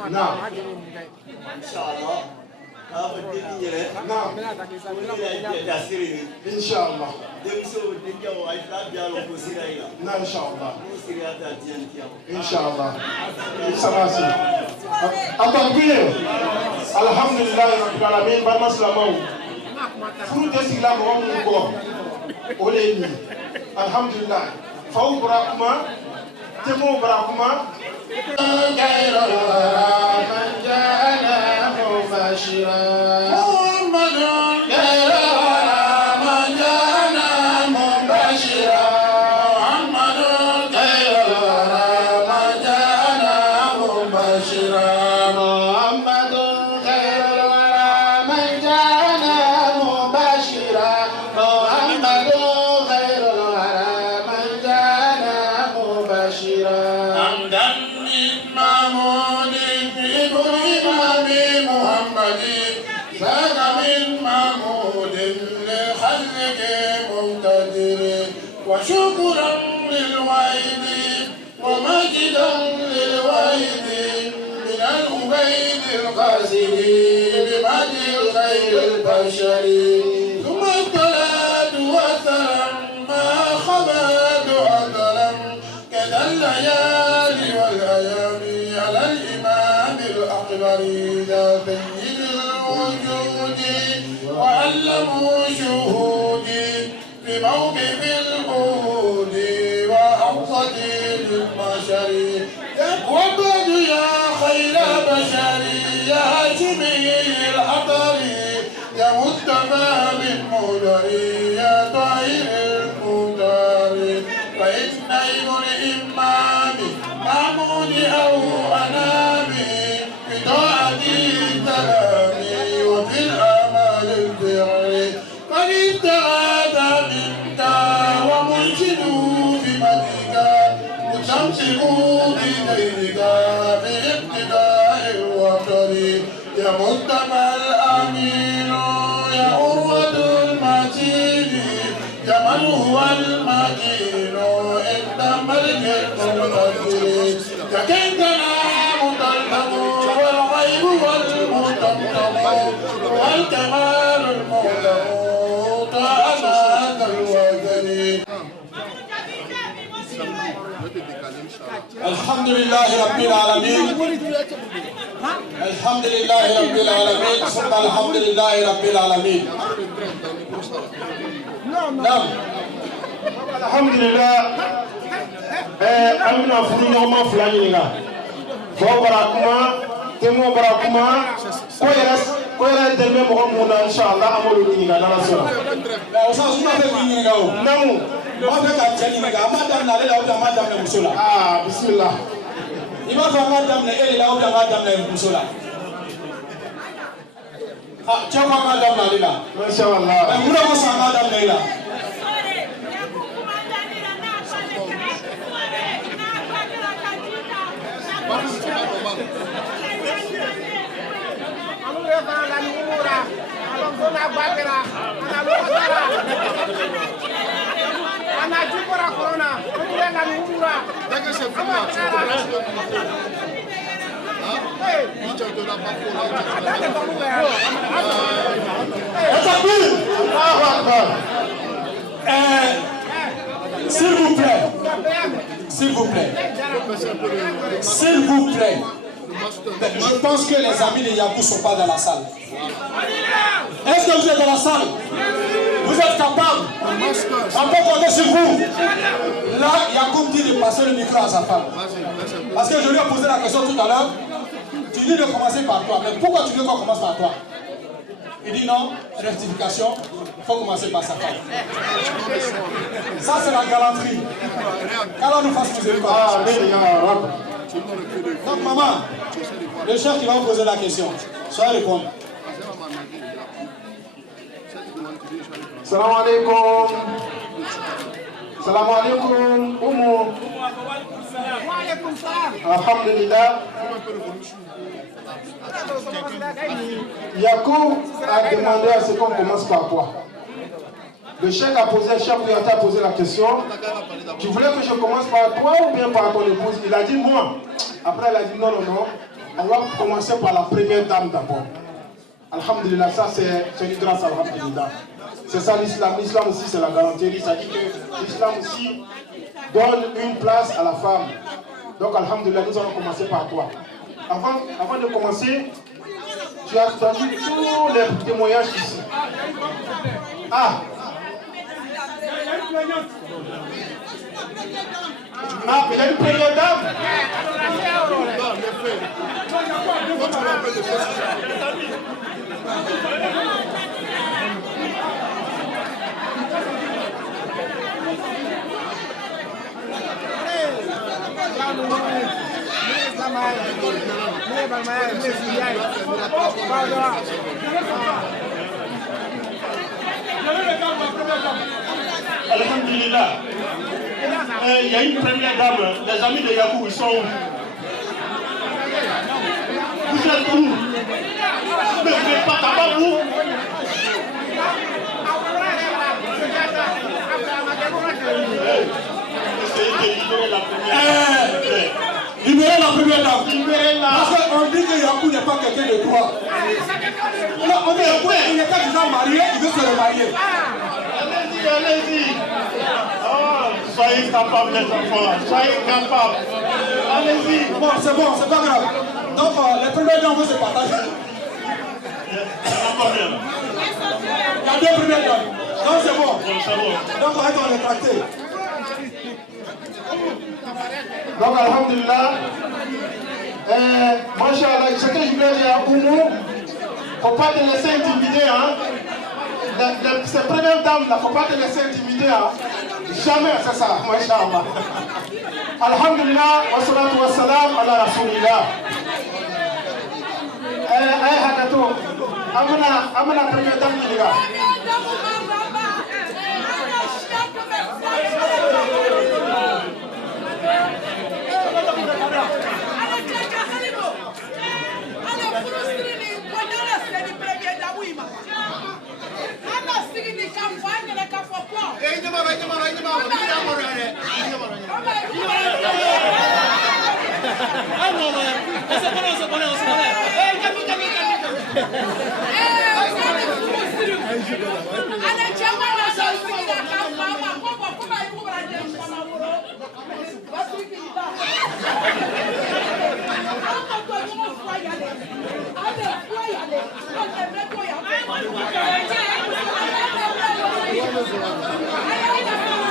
نعم. ان شاء الله. نعم. ان شاء الله. نعم ان شاء الله. ان شاء الله. التكبير. الحمد لله رب العالمين. بارما سلامو. فروت سلام ومنكو. اوليني. الحمد لله. فاو براكما. تمو براكما. غير الورى من جاءنا مبشرا. محمد غير الورى من جاءنا مبشرا. محمد غير الورى من جاءنا مبشرا. محمد غير الورى من جاءنا مبشرا. محمد غير الورى من جاءنا مبشرا. حمدا للمعمود بكل إمام محمد. كان من معمود لخلق مقتدر. وشكرا للوحيد ومجدا للوحيد من العبيد القاسم بمجد خير البشر. ثم الصلاة والسلام ما خبت وظلم كذا الليالي والأيام على الإمام الأكبر ذا سيد الوجود وعلموا شهودي في موقف العهود وأبسط للبشر. وبعد يا خير بشر يا هاشمي الحضر يا مصطفى من مدر يا طاهر المدر. فإن ابن الإمام محمود أو أنامي بطاعة السلام وفي الأمل الفعل. قد استغاث منك ومنشد بمدك مستمسك بدينك في ابتداء الوتر. يا مصطفى الأمين يا عروة المتين يا من هو المكين عند ملك المقدر. ككيدنا مطلب والغيب والمطمطم والكمال المعلم طال هذا الوزن. الحمد لله رب العالمين. الحمد لله رب العالمين. ثم الحمد لله رب العالمين. نعم. الحمد لله. أمنا فرنا وما فلانينا. فو براكما تمو براكما كويرس دمي مغمونا إن شاء الله أمولو نينا نرسل. لا وسام سما بيجي نيجاو. نعم. ما بيجي أتجي نيجا. ما دام نالي لا ودا ما دام نمسولا. بسم الله. إما فما دام نالي لا ودا ما دام نمسولا. جوا ما دام نالي لا. ما شاء الله. مورا ما سام ما دام نالي لا. S'il vous plaît, Je pense que les amis de Yakou ne sont pas dans la salle. Est-ce que vous êtes dans la salle? Vous êtes capable? On peut compter sur vous. Là, Yacoub dit de passer le micro à sa femme. Parce que je lui ai posé la question tout à l'heure. Tu dis de commencer par toi. Mais pourquoi tu veux qu'on commence par toi? Il dit non, rectification, il faut commencer par sa femme. Ça, c'est la galanterie. Qu'Allah nous fasse miséricorde. Donc, maman, le chef qui va vous poser la question, soyez répondre. Salam alaikum. Salam alaikum. Oumu. Alhamdulillah. Yacoub a demandé à ce qu'on commence par quoi? Le chef a posé la question. Tu voulais que je commence par toi ou bien par ton épouse? Il a dit moi. Après, il a dit non. On va commencer par la première dame d'abord. Alhamdulillah, ça c'est une grâce à Alhamdulillah. C'est ça l'islam. L'islam aussi, c'est la galanterie. Ça dit que l'islam aussi donne une place à la femme. Donc, Alhamdulillah, nous allons commencer par toi. Avant de commencer, tu as entendu tous les témoignages ici. Ah, il y a une première dame. Alhamdulillah. Il y a une première dame. Les amis de Yacoub, ils sont où? Vous êtes où? Mais vous n'êtes pas capable, vous? Essayez de libérer la première dame. Libérez la première dame. Libérez-la. Parce qu'on dit que Yacoub n'est pas quelqu'un de droit. On dit Yacoub, il était déjà marié, il veut se remarier. Allez-y. Oh, soyez capables, les enfants. Soyez capables. Allez-y. Bon, c'est pas grave. Donc, les premières dames vont se partager. Il y a deux premières dames. Donc, c'est bon. Donc, on va être en rétracté. Donc, Alhamdulillah, Masha'Allah, ce que je voulais dire à Oumou, il ne faut pas te laisser intimider. Hein. Ces premières dames, il ne faut pas te laisser intimider. Hein. Jamais, c'est ça, Masha'Allah. Alhamdulillah, wa salatu wa salam ala rasulillah. Hakato, amana première dame, les gars.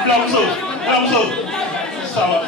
Lamso. Ça va.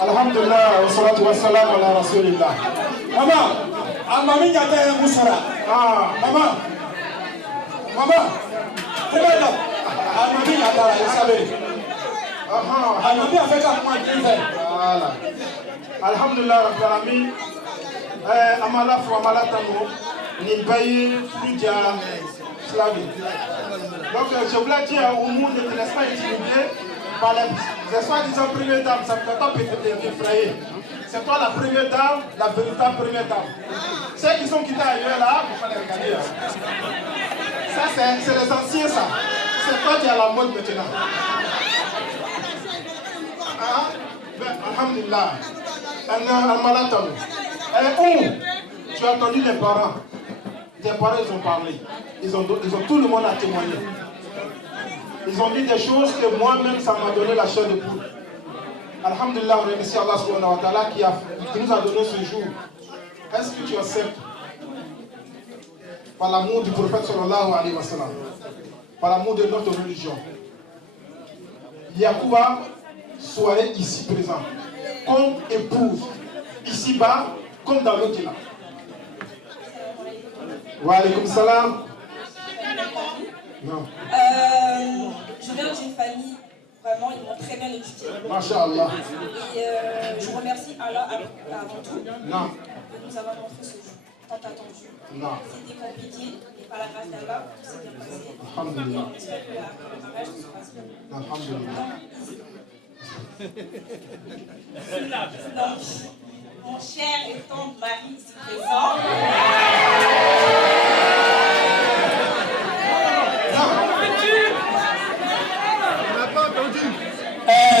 Alhamdulillah, wa salatu wa salam ala rasulillah. Maman, Amami Gata Moussara. Maman, Maman, pourquoi non? Almami n'a pas la savez. Almami a fait comme moi qui fait. Voilà. Alhamdulillah, Rabbil Alamin. Amala fo amala tamo. Ni baye fludia slavi. Donc je voulais dire au monde ne te laisse pas intimider par les soi-disant première dame. Ça ne peut pas t'effrayer. C'est toi la première dame, la véritable première dame. Ceux qui sont quittés ailleurs là, il faut pas les regarder. Ça c'est les anciens ça. C'est toi qui es à la mode maintenant. Alhamdulillah. Tu as entendu les parents. Tes parents, ils ont parlé. Ils ont tout le monde à témoigner. Ils ont dit des choses que moi-même, ça m'a donné la chair de poule. Alhamdulillah, on remercie Allah subhanahu wa ta'ala qui nous a donné ce jour. Est-ce que tu acceptes par l'amour du prophète sallallahu alayhi wa sallam, par l'amour de notre religion, Yacouba soirée ici présent, comme épouse, ici-bas, comme dans l'au-delà. Wa alaykoum salam. Non. Je viens d'une famille, vraiment, ils m'ont très bien éduqué. Masha'Allah. Et je remercie Allah avant tout Non. de nous avoir montré ce jour tant attendu. Non. C'était compliqué, et par la grâce d'Allah, tout s'est bien passé. Alhamdulillah. On espère que après le mariage, tout se passe bien. Alhamdulillah. Donc, mon cher et tendre mari ici présent.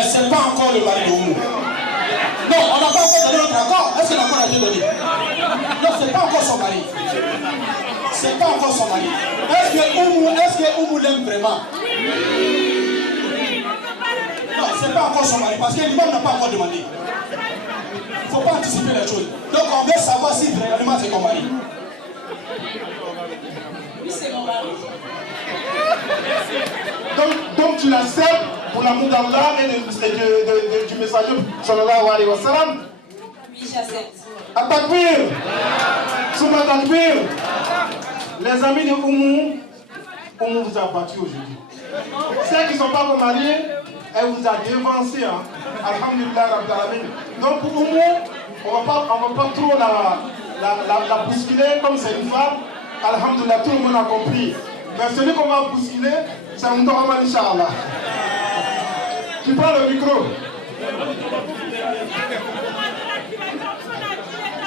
C'est pas encore le mari de Oumou. Non, on n'a pas encore donné notre accord. Est-ce que l'accord a été donné? Non, c'est pas encore son mari. C'est pas encore son mari. Est-ce que Oumou l'aime vraiment? Non, c'est pas encore son mari parce que l'imam n'a pas encore demandé. Il ne faut pas anticiper les choses. Donc on veut savoir si réellement c'est ton mari. Oui, c'est mon mari. Donc tu l'acceptes pour l'amour d'Allah et du messager sallallahu alayhi wa sallam? Oui, j'accepte. Atakbir! Souma takbir! Les amis de Oumou vous a battu aujourd'hui. Ceux qui ne sont pas mariés, elle vous a dévancé. Hein. Alhamdulillah Rabbil Alamin. Donc pour Oumou, on ne va pas trop la bousculer comme c'est une femme. Alhamdulillah, tout le monde a compris. Mais celui qu'on va bousculer, c'est un Moutoraman, Inch'Allah. Tu prends le micro.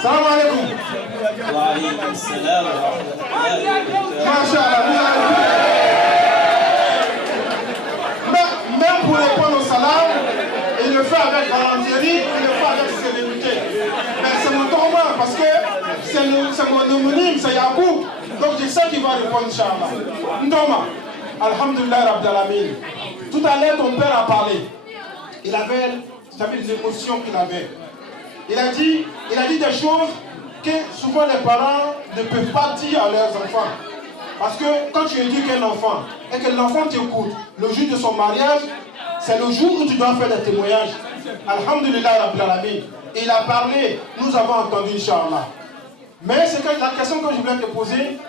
Salam alaikum. Wa alaykum salam wa rahmatullahi wa barakatuh. Masha'Allah. Même pour répondre au salam, il le fait avec galanterie, il le fait avec sérénité. Mais c'est mon tourment parce que c'est mon homonyme, c'est Yacoub. Donc je sais qu'il va répondre, Inch'Allah. Ndoma, Alhamdulillah Rabbil Alamin. Tout à l'heure, ton père a parlé. Il avait, des émotions qu'il avait. Il a dit des choses que souvent les parents ne peuvent pas dire à leurs enfants. Parce que quand tu éduques un enfant et que l'enfant t'écoute, le jour de son mariage, c'est le jour où tu dois faire des témoignages. Alhamdulillah Rabbil Alamin. Il a parlé, nous avons entendu, Inch'Allah. Mais c'est la question que je voulais te poser.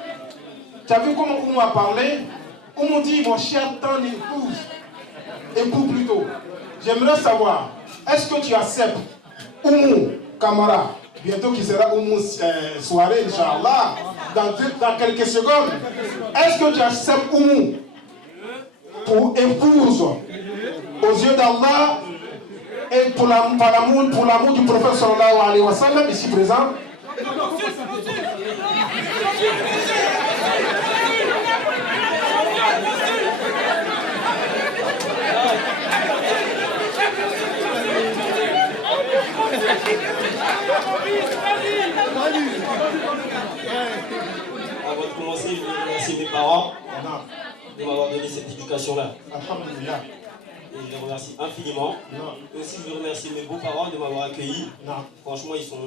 Tu as vu comment Oumou a parlé? Oumou dit, mon cher tendre époux plutôt. J'aimerais savoir, est-ce que tu acceptes Oumou Kamara, bientôt qui sera Oumou soirée, Inch'Allah, dans quelques secondes. Est-ce que tu acceptes Oumou pour épouse aux yeux d'Allah et pour l'amour du prophète sallallahu alayhi wa sallam, ici présent? Avant de commencer, je veux remercier mes parents de m'avoir donné cette éducation-là. Alhamdulillah. Et je les remercie infiniment. Et aussi, je veux remercier mes beaux-parents de m'avoir accueilli. Franchement, ils sont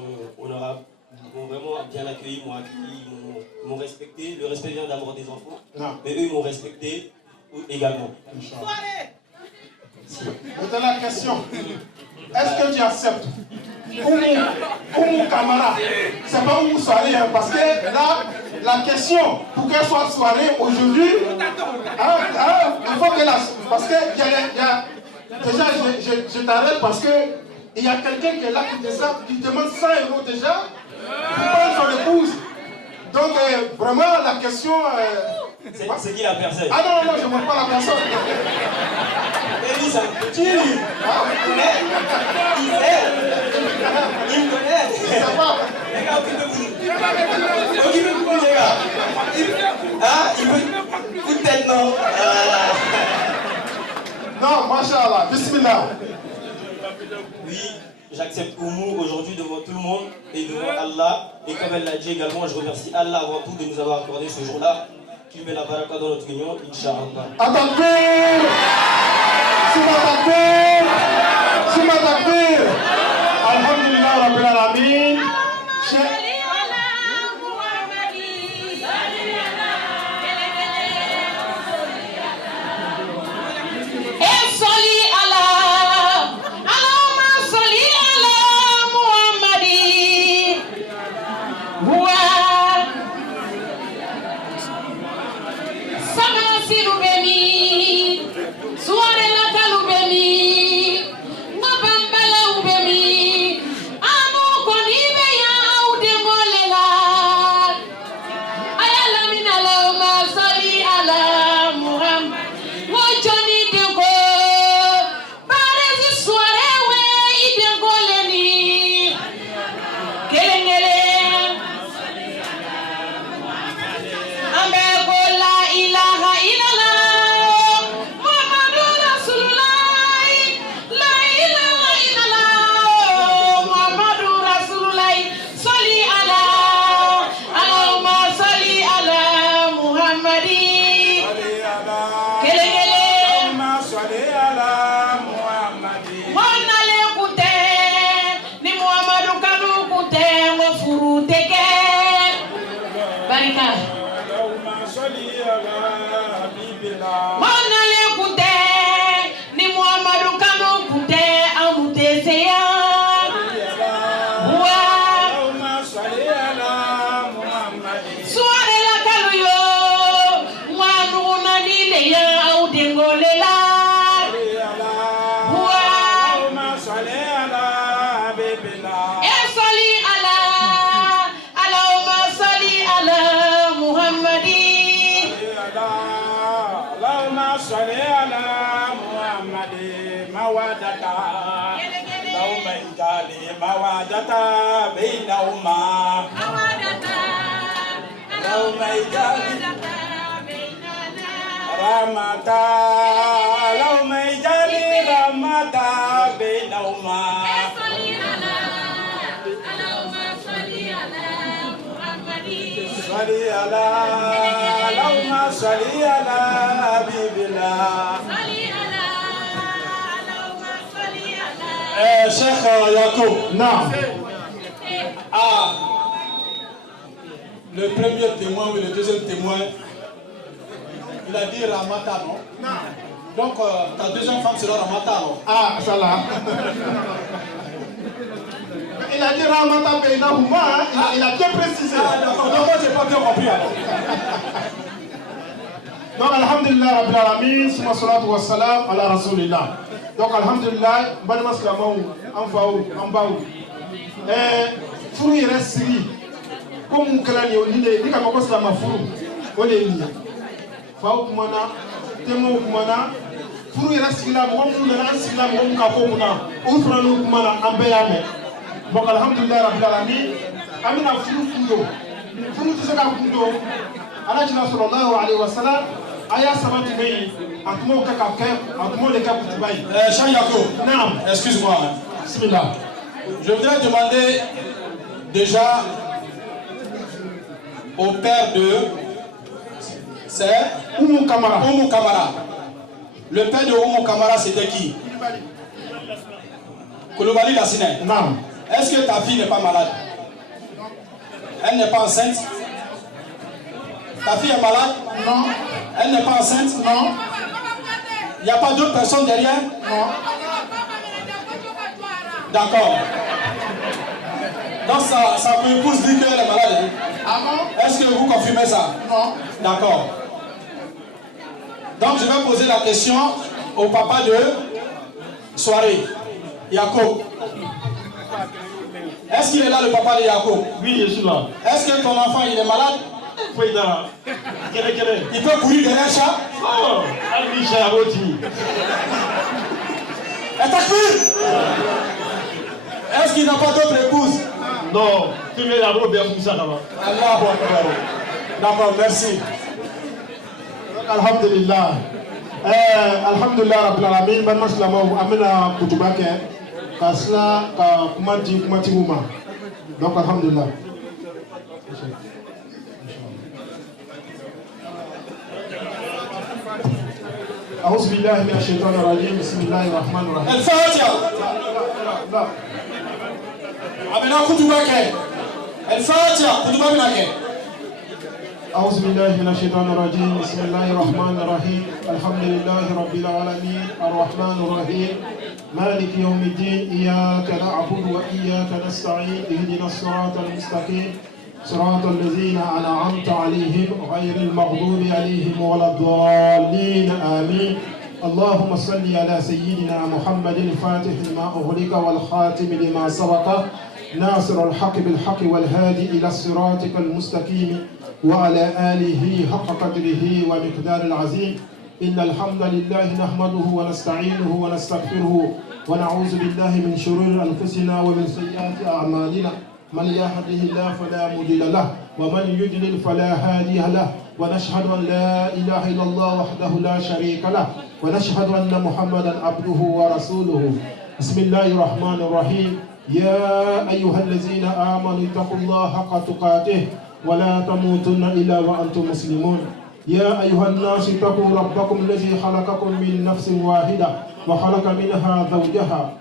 honorables. Ils m'ont vraiment bien accueilli, ils m'ont respecté. Le respect vient d'abord des enfants. Mais eux, ils m'ont respecté également. Maintenant, la question. Est-ce que tu acceptes Oumou Kamara? C'est pas Oumou Soirée, hein, parce que là, la question, pour qu'elle soit soirée aujourd'hui, il faut que parce que déjà, je t'arrête parce que il y a quelqu'un qui est là qui demande 100 € déjà pour prendre son épouse. Donc, vraiment, la question... c'est qui la personne? Ah non, je ne montre pas la personne. Elisa, qui? Il me connaît. Il ne sait pas. Occupez-vous, les gars. Ah, il veut coup de tête, non? Non, machallah, bismillah. Oui, j'accepte Oumou aujourd'hui devant tout le monde et devant Allah. Et comme elle l'a dit également, je remercie Allah avant tout de nous avoir accordé ce jour-là. Qu'il met la baraka dans notre union, Inch'Allah. Atakbir! Suma takbir! Alhamdulillah Rabbil Alamin. mawadata bainahuma lauma ijali ramata lauma ijali ramata bainahuma صلي على اللهم صلي على حبيب الله Cheikh Yacoub, non. Ah, le premier témoin ou le deuxième témoin, il a dit Ramata, non? Non. Donc, ta deuxième femme sera Ramata, non? Ah, ça là. Il a dit Ramata Beinahouma, il a bien précisé. Ah, d'accord. Donc, moi, j'ai pas bien compris alors. Donc, alhamdulillah, Rabbil Alamin, suma salatu wa salam ala rasulillah. Donc, alhamdulillah, balima silamɛw an faw an baw furu yɛrɛ sigi ko mun kɛra nin ye ni k'a fɔ ko silamɛ furu o de ye nin ye faw kumana temaw kumana furu yɛrɛ sigila mɔgɔ minnu nana an sigila mɔgɔ minnu ka ko mun na u fana n'u kumana an bɛɛ y'a mɛn donc alhamdulillah rabbil alamin an bɛna furu kundo furu tɛ se ka kundo alakira sallallahu alaihi wa sallam a y'a saba tun bɛ yen. Cheikh Yacoub, excuse-moi. Je voudrais demander déjà au père de... C'est Oumou Kamara. Oumou Kamara. Le père de Oumou Kamara, c'était qui? Koulibaly Lassine. Non. Est-ce que ta fille n'est pas malade? Elle n'est pas enceinte? Ta fille est malade? Non. Elle n'est pas enceinte? Non. Il n'y a pas d'autres personnes derrière? Non. D'accord. Donc sa épouse dit qu'elle est malade. Ah bon? Est-ce que vous confirmez ça? Non. D'accord. Donc je vais poser la question au papa de soirée, Yacoub. Est-ce qu'il est là, le papa de Yacoub? Oui, je suis là. Est-ce que ton enfant il est malade? Il peut courir derrière un chat? Oh, est-ce qu'il n'a pas d'autre épouse? Non, tu veux la robe bien pour ça là-bas. Allahu Akbar. D'accord, merci. Alhamdulillah. Alhamdulillah Rabbil Alamin. Ban maslama amina kutubake. Kasla ka kumati uma. Donc alhamdulillah. أعوذ بالله من الشيطان الرجيم بسم الله الرحمن الرحيم. الفاتحة. أبنا كتبك. الفاتحة كتبك. أعوذ بالله من الشيطان الرجيم بسم الله الرحمن الرحيم الحمد لله رب العالمين الرحمن الرحيم مالك يوم الدين إياك نعبد وإياك نستعين اهدنا الصراط المستقيم صراط الذين أنعمت عليهم غير المغضوب عليهم ولا الضالين آمين. اللهم صل على سيدنا محمد الفاتح لما أغلق والخاتم لما سبق ناصر الحق بالحق والهادي إلى صراطك المستقيم وعلى آله حق قدره ومقدار العظيم. إن الحمد لله نحمده ونستعينه ونستغفره ونعوذ بالله من شرور أنفسنا ومن سيئات أعمالنا. من يهده الله فلا مضل له ومن يضلل فلا هادي له ونشهد أن لا إله إلا الله وحده لا شريك له ونشهد أن محمدا عبده ورسوله. بسم الله الرحمن الرحيم. يا أيها الذين آمنوا اتقوا الله حق تقاته ولا تموتن إلا وأنتم مسلمون. يا أيها الناس اتقوا ربكم الذي خلقكم من نفس واحدة وخلق منها زوجها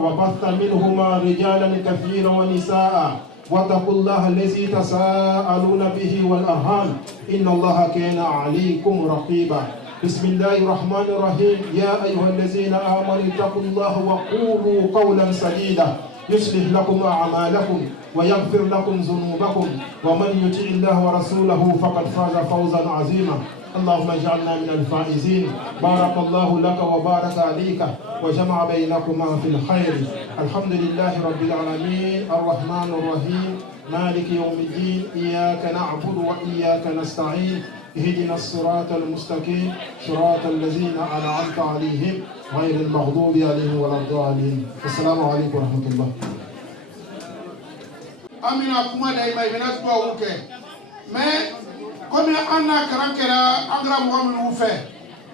وبث منهما رجالا كثيرا ونساء واتقوا الله الذي تساءلون به والأرحام إن الله كان عليكم رقيبا. بسم الله الرحمن الرحيم. يا أيها الذين آمنوا اتقوا الله وقولوا قولا سديدا يصلح لكم أعمالكم ويغفر لكم ذنوبكم ومن يطع الله ورسوله فقد فاز فوزا عظيما. اللهم اجعلنا من الفائزين. بارك الله لك وبارك عليك وجمع بينكما في الخير. الحمد لله رب العالمين الرحمن الرحيم مالك يوم الدين إياك نعبد وإياك نستعين اهدنا الصراط المستقيم صراط الذين أنعمت عليهم غير المغضوب عليهم ولا الضالين. السلام عليكم ورحمة الله. Amina kuma da ima ibina tuwa wuke. Mais comme Anna Karankera Angra Mohamed Woufe,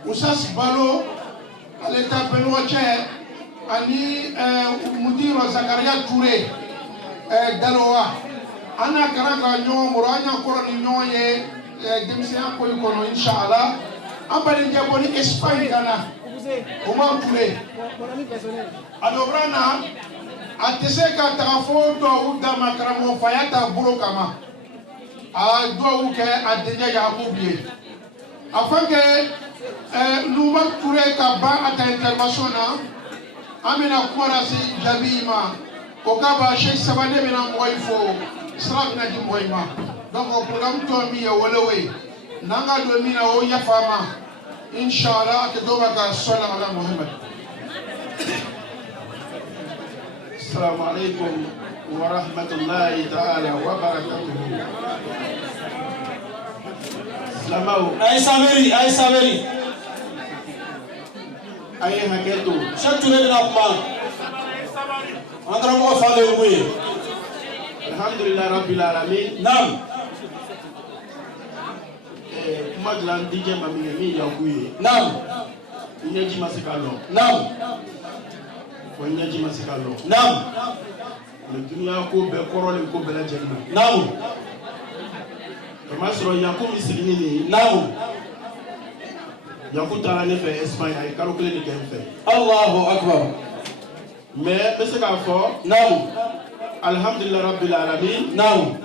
Oussas Balo, à l'état Benoche, Ani Moudiro Zakaria Touré, Daloa, Anna Karaka Nyon, Morania Koroni Nyoye, Demisia Koykono, Inch'Allah, Ambali Diaboli Espagne Ghana, Omar Touré, Adobrana, Ateseka Tarafo, Douda Makramo, Fayata Burokama. A doit que a déjà oublié. Afin que nous Touré Kaba à ta intervention, Amena Kouarasi Jabima, Okaba Cheikh Sabane Mena Moifo, Sravna di Moima. Donc au programme Tomi à Walloway, Nanga Domina Oya Fama, Inch'Allah, que Domaka Salam ala Mohamed. Assalamu alaikum. ورحمة الله تعالى وبركاته. سلامو. أي سامري. أي هكذا. شو تريد نقول؟ أنت رموا فاضي وين؟ الحمد لله رب العالمين. نعم. Madlan DJ Mamimi Yakuye. Naam. Inyaji Masikalo. Naam. Inyaji Masikalo. Naam. Le dunia ko be korole ko bela jenna. Naam. Kama soro Yakubu Misigini. Naam. Yakubu tala ne fait Espagne ay karo kele ni dem fait. Allahu akbar. Mais bese ka fo. Naam. Alhamdulillah rabbil alamin. Naam.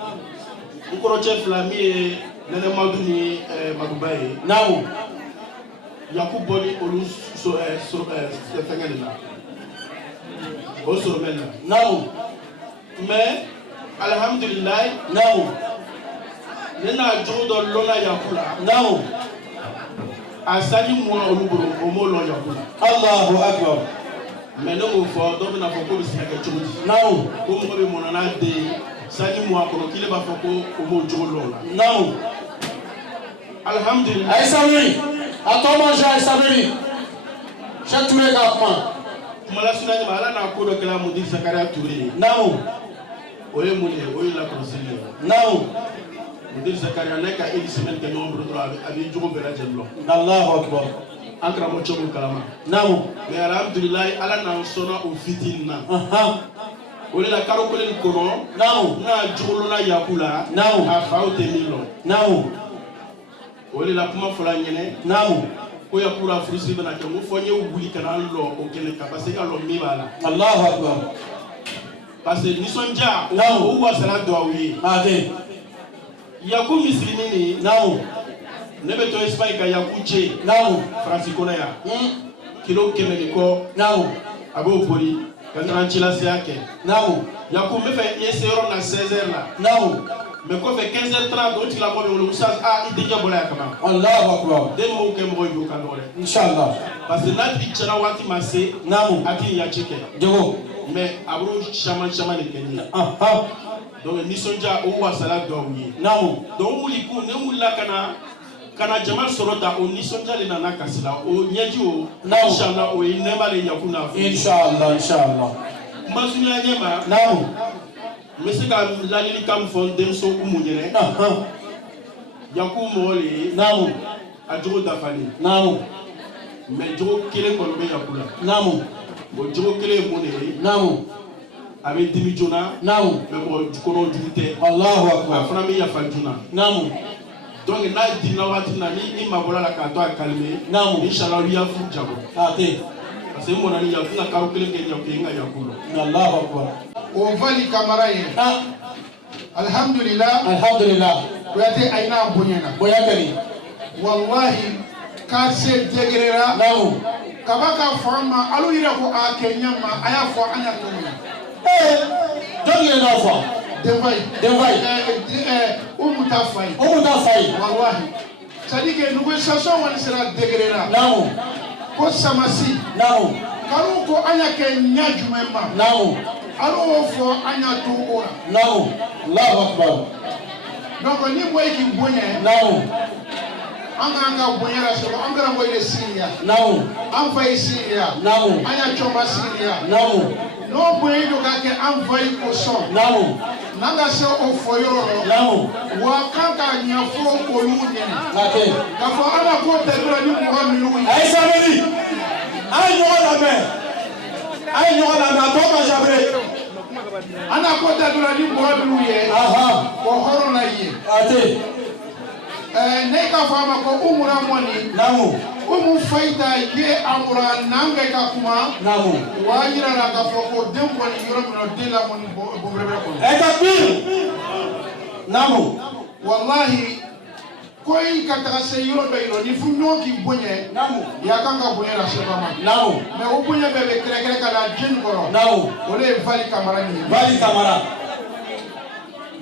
Ukoro chef lami nene maduni madubaye. Naam. Yakubu boni olu fengani la. O soro mena. Naam. Mais, alhamdulillah, ne n'a jour de l'ona yakula. A sali moi au Loubro, au Molo yakula. Allahu Akbar. Mais non, au fond, donc on a fait le siècle de Tchoudi. Non. Comme on a dit, sali moi, pour qu'il va faire au mot Djolo. Non. Alhamdulillah. Aïssaoui, attends manger Aïssaoui. J'ai tout les gars. Mala sunani mala na ko do kala mudi Zakaria Touré. Non. Oye mudi, oye la conseiller. Non. Mudi Zakaria n'a qu'à une semaine que nous on avec Djogo Bela Jello. Allahu Akbar. Ankara mo chomo kalama. Non. Mais alhamdulillah ala na sona au fitina. Oye la karo ko le kono. Non. Na Djogo na yakula. Non. A fa o temilo. Non. Oye la kuma fola nyene. Non. Oya kura frusi bana ke mo fonye wuli kana lo o kele ka parce que lo mi bala Allahu Akbar parce que ni sonja o wa sala do awi ade yaku muslimini nawo ne beto Espagne ka yakuche nawo francisco na ya kilo kemele ko nawo abo poli ka tranchila se yake nawo yaku me fe yesero na 16h la nawo mais quand fait 15h30 d'autres la mort le moussage a il déjà bolé kama Allahu Akbar den mo ke mo yo kanore inshallah parce que là tu tchana wati masse namu ati ya cheke jogo mais abro chama le kenye donc ni sonja o wa sala do wi namu donc muli ko ne mulla kana jamal sorota o ni sonja le nana kasila o nyeji o inshallah o inema le yakuna inshallah masunya nyema namu Monsieur Lalili Kam Fondem So Umunyere. Yakou Mole. Namu. Adjo Dafani. Namu. Mais Djo Kele Kolbe Yakula. Namu. Bon Djo Kele Mone. Namu. Avec Dimijona. Namu. Mais bon Djikono Djute. Allahu Akbar. Aframi Yafajuna. Namu. Donc là, Dinawati Nani, il m'a volé la carte à calmer. Namu. Inch'Allah, il y a fou Djabo. Ate. Parce que mon ami Yakuna Karokele Yakinga Yakula. Allahu Akbar. Ovali Kamaraye. Alhamdulillah. Alhamdulillah. Boyate aina bonyana. Boyakani. Wallahi kase degrera. Namu. Kabaka forma alu ira ko a Kenyama aya fo anya tonya. Don't you know for? Devai. Umutafai. Wallahi. Sadike négociation wan sera degrera. Namu. Ko samasi. Namu. Kanu ko anya Kenya jumema. Namu. Alors, il faut un tour. Non, Allahu Akbar. Donc, ni boy qui bonne. Non. Anga bonne la solo. Anga boy de Syria. Non. Envoyer Syria. Non. Anya chomba Syria. Non. Non boy do ka ke envoyer au son. Non. Nanga se o foyo. Non. Wa kanka nyafo ko lunye. OK. Ka fo ana ko tebra ni ko mi lu. Ay sabeli. Ay no la mer. Ay no la mer to ma jabre. Ana kota durani bodu ye ko horo na ye ate ne ka fama ko umura moni namu umu faida ye amura nanga ka kuma namu wajira na ka foko dembo ni yoro no dela moni bombrebe ko takbir namu wallahi koy kataka se yoro be yoro ni fu nyoki bonye namu ya kanga bonye la shebama namu me o bonye bebe krekere kala jeni koro namu ole vali kamara ni vali kamara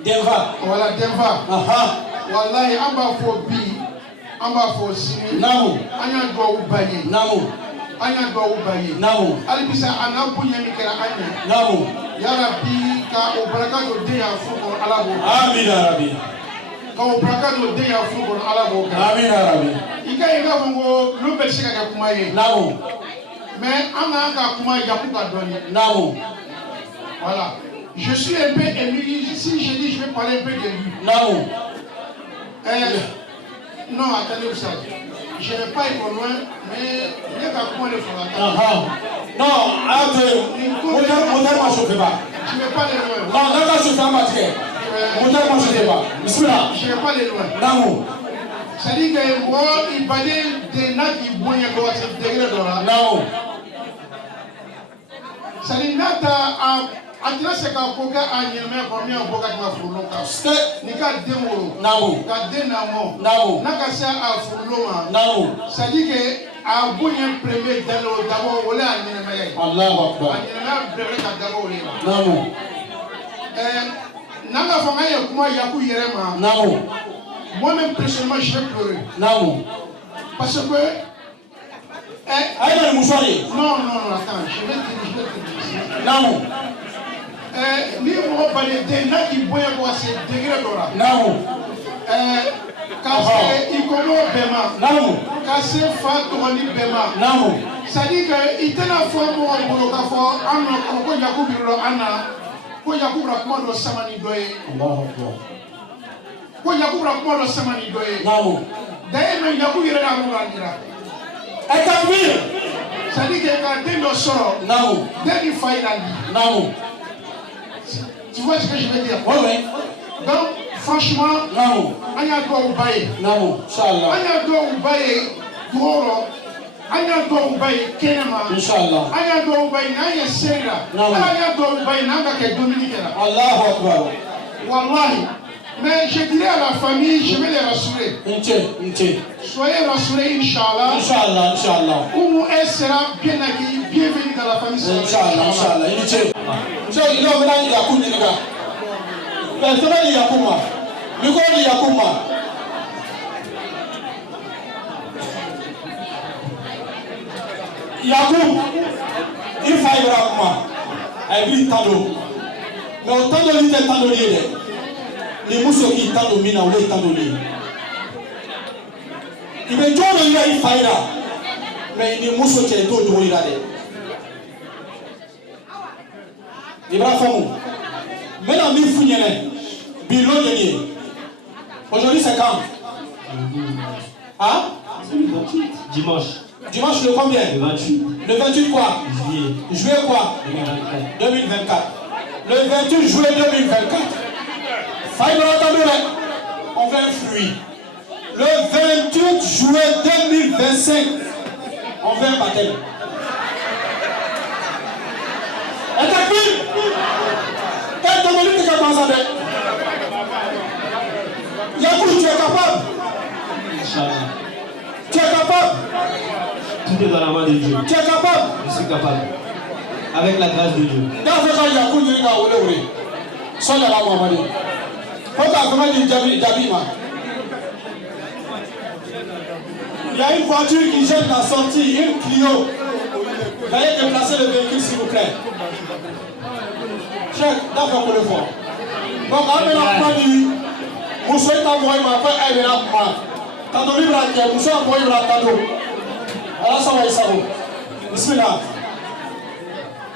Denva wala Denva wallahi amba fo bi amba fo simi namu anya do ubanye namu anya do ubanye namu alibisa ana bonye mi kera anya namu ya rabbi ka o barakato de ya fu ko alabo amin ya rabbi Quand on de ya fu ko ala bo amin arabi ika bongo lu be sika ka kuma ye nawo mais anga ka kuma ya ku ka doni nawo voilà je suis un peu ému si je dis je vais parler un peu de lui nawo non attendez vous ça je vais pas ir loin mais il y a ka kuma le fora non attends on ma chauffer pas je vais pas aller loin non non pas chauffer ma tête je ne vais pas aller loin. Non. C'est-à-dire que moi, il va dire des nains qui boivent à ce degré là. Non. C'est-à-dire que Atira se ka koka anyeme ko mi aboka ka furulo ka ni ka demoro nawo ka denamo nawo naka sa afurulo ma nawo c'est-à-dire que a bonye premier dalo dabo wala anyeme ya Allahu akbar anyeme brebe ka dabo wala nawo Nanga fanga ya kuma yaku yerema. Non. Moi-même personnellement je vais pleurer. Non. Parce que aïe dans le mouchoir. Non, attends, je vais te dire. Non. Ni mo balé de na ki boya ko ase degré dora. Non. Kase ikomo bema. Non. Kase fa toni bema. Non. C'est-à-dire que itena fo mo ngolo ka fo anno ko yakubu ro anna ko yakubu ra kuma do samani doye. Allahu Akbar. Ko yakubu ra kuma do samani doye. Non. D'ailleurs même yakubu ira na mo randira. Etabir. C'est-à-dire que quand t'es dans sort. Non. Dès qu'il faille la vie. Non. Tu vois ce que je veux dire? Oui. Donc, franchement, non. On y a droit au bail. Non, Inch'Allah. On y a droit au bail. Doro. On y a droit au bail. Kenema. Inch'Allah. On y a droit au bail. On y a Sera. On y a droit au bail. On y a Dominique. Allahu Akbar. Wallahi. Mais je dirais à la famille, je vais les rassurer. Soyez rassurés, Inch'Allah. Inch'Allah, Inch'Allah. Où elle sera bien accueillie, bienvenue dans la famille. Inch'Allah, Inch'Allah. Inch'Allah, il y a Yakuma. Personne n'y Yakuma. Miko n'y Yakuma. Yakum, il faut y avoir un but tado. Mais autant de l'idée tado lié. Les mousseaux qui tado mina ou les tado lié. Il veut dire qu'il y a une faille là. Mais les mousseaux qui est tout de l'idée. Ibrahim, maintenant, il faut y aller. Bilo de aujourd'hui, c'est quand? Hein? Dimanche. Dimanche le combien? Le 28. Le 28 quoi? Juillet. Juillet quoi? 2024. Le 28 juillet 2024. Faille de l'entendre, on fait un fruit. Le 28 juillet 2025, on fait un baptême. Et t'as vu? Quel temps tu es capable? Yakou, tu es capable? Inch'Allah. Tu es capable? Tout est dans la main de Dieu. Tu es capable? Je suis capable. Avec la grâce de Dieu. Dans ce cas, Yakou, il y a un Sois là, Mohamed. Il y a une voiture qui gêne la sortie, une Clio. Veuillez déplacer le véhicule, s'il vous plaît. Check, d'accord pour le voir. Donc, maintenant, dit, vous souhaitez envoyer ma frère, elle est là pour moi. Quand on vit la terre, vous souhaitez envoyer la cadeau. Alors, ça va, ça va. Bismillah.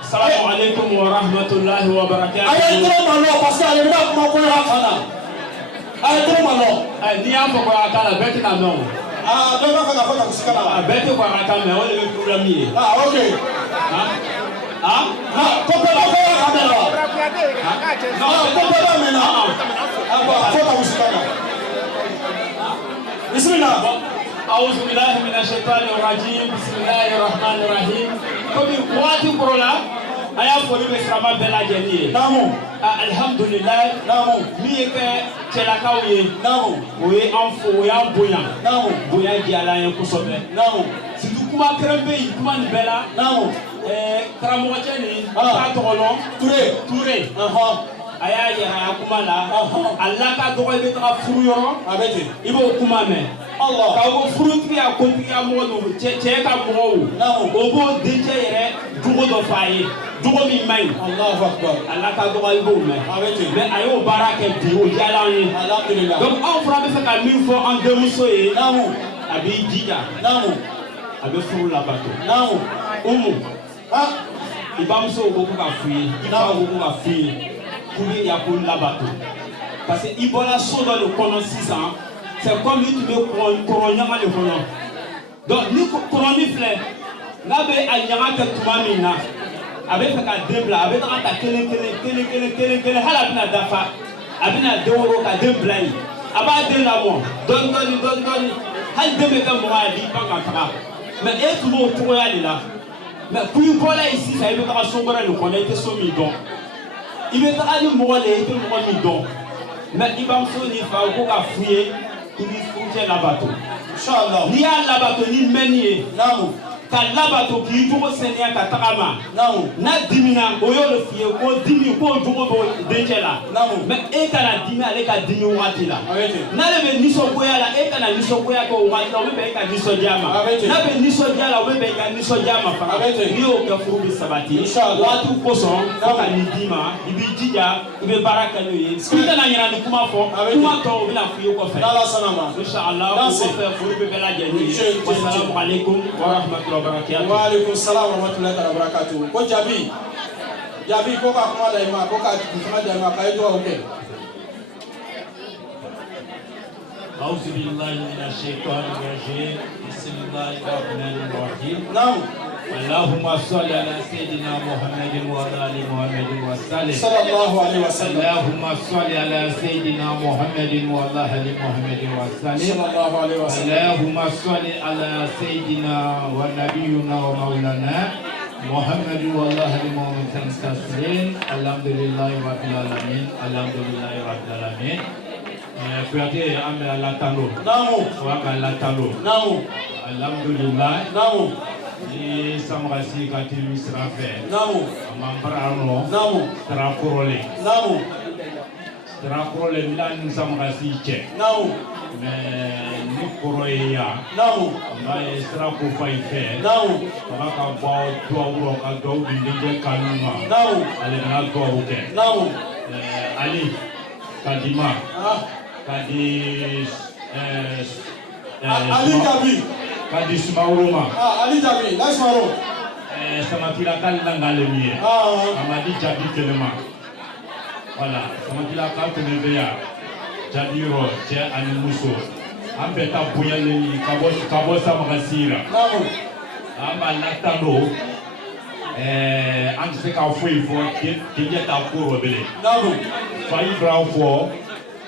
Salam alaikum wa rahmatullahi wa barakatuh. Allez, trop malo, parce qu'elle est là pour m'envoyer la cadeau. Allez, trop malo. Ni a pas quoi à la bête la non. Ah, donc, on va faire la musique là. Bête quoi à la mais on est le problème. Ah, ok. Ah, complètement faire la caméra. Non, complètement maintenant. Ah, bon, faut la musique là. Bismillah. أعوذ بالله من الشيطان الرجيم بسم الله الرحمن الرحيم كم قواتي كورولا أيا فولي بسرما بلا جنيه نامو الحمد لله نامو ميك تلاكاوي نامو وي أنفو وي أنبويا نامو بويا جالا يكوسوبة نامو سيدو كما كرمبي كما نبلا نامو كراموجاني كاتولون توري a y'a yɛrɛ a kuma la a la ka dɔgɔ i bɛ taga furu yɔrɔ i b'o kuma mɛn k'a fɔ furutigi a kuntigiya mɔgɔ don cɛ ka mɔgɔw o b'o dencɛ yɛrɛ jogo dɔ f'a ye jogo min man ɲi a la ka dɔgɔ i b'o mɛn mais a y'o baara kɛ bi o diyala an ye donc anw fana bɛ fɛ ka min fɔ an denmuso ye a b'i jija a bɛ furu labato umu i bamuso ko ko ka f'u ye i fa ko ko ka f'u ye. Pour Yakou Labato. Parce que Ibola sont dans le colon 6 ans, c'est comme si tu veux couronner le colon. Donc, nous couronner fleur, là, il y a un peu de mamina, avec un débla, avec un kele, halabina dafa, avec un déoro, un déblai, avec un délamon, donne, hal débeka moi, dit pas qu'un mais est tout le monde pour aller là. Mais pour Ibola ici, ça y est, on va sombrer le colon, il était sommi donc. Il me taga ni mɔgɔ le i tɛ mɔgɔ min dɔn mais i bamuso ni fa ko ka f'u ye i ni furu cɛ labato n'i y'a labato ni mɛnni ye ka labato k'i jogo sɛnɛya ka tagama n'a dimina o y'o de f'i ye ko dimi k'o jogo bɛ dencɛ la mais e kana dimi ale ka dimi waati la n'ale bɛ nisɔngoya la e kana nisɔngoya kɛ o waati la o bɛ bɛn e ka nisɔndiya ma n'a bɛ nisɔndiya la o bɛ bɛn e ka nisɔndiya ma fana n'i y'o kɛ furu bɛ sabati waatiw kosɔn fo ka nin d'i ma i b'i jija i bɛ baara kɛ n'o ye i kana ɲinɛ ni kuma fɔ kuma tɔ o bɛna f'i ye kɔfɛ inshallah o kɔfɛ furu bɛ bɛɛ lajɛlen ye wassalamu alaikum wa rahmatullahi wa barakatuh. Wa alaikum salam wa rahmatullahi wa barakatuh. Ko Jabi ko ka kuma la ima ko ka kuma da ima kai du'a oke. A'udhu billahi minash shaitanir rajim. Bismillahir rahmanir rahim. Naam. Allahumma salli ala sayyidina Muhammadin wa ala ali Muhammadin wa sallim. Sallallahu alaihi wasallam. Allahumma salli ala sayyidina Muhammadin wa ala ali Muhammadin wa sallim. Sallallahu alaihi wasallam. Allahumma salli ala sayyidina wa nabiyyina wa maulana Muhammad wa ala ali Muhammadin taslim. Alhamdulillahi rabbil alamin. Alhamdulillahi rabbil alamin. Kuyate ambe ala talo. Namu. Waka ala talo. Namu. Alhamdulillah. Namu. Ni samrasi kati misra fe. Namu. Amambrano. Namu. Trakorole. Namu. Trakorole milan samrasi che. Namu. Mais ni koroya. Namu. Mais trako fay fe. Namu. Maka ba to wuro ka do bindinge kanuma. Namu. Ale na do ke. Namu. Ali Kadima. Kadi Ali Jabi. Kadi Sumauruma. Ali Jabi, la Sumauro. Samakila kala ngalemie. Amadi Jabi kelema. Voilà, samakila kala tenebeya. Jabiro je animuso. Ambeta buyale kabo samakasira. Namu. Amba latano. Anse ka foi fo ke ta ko robele. Namu. Fai bravo fo.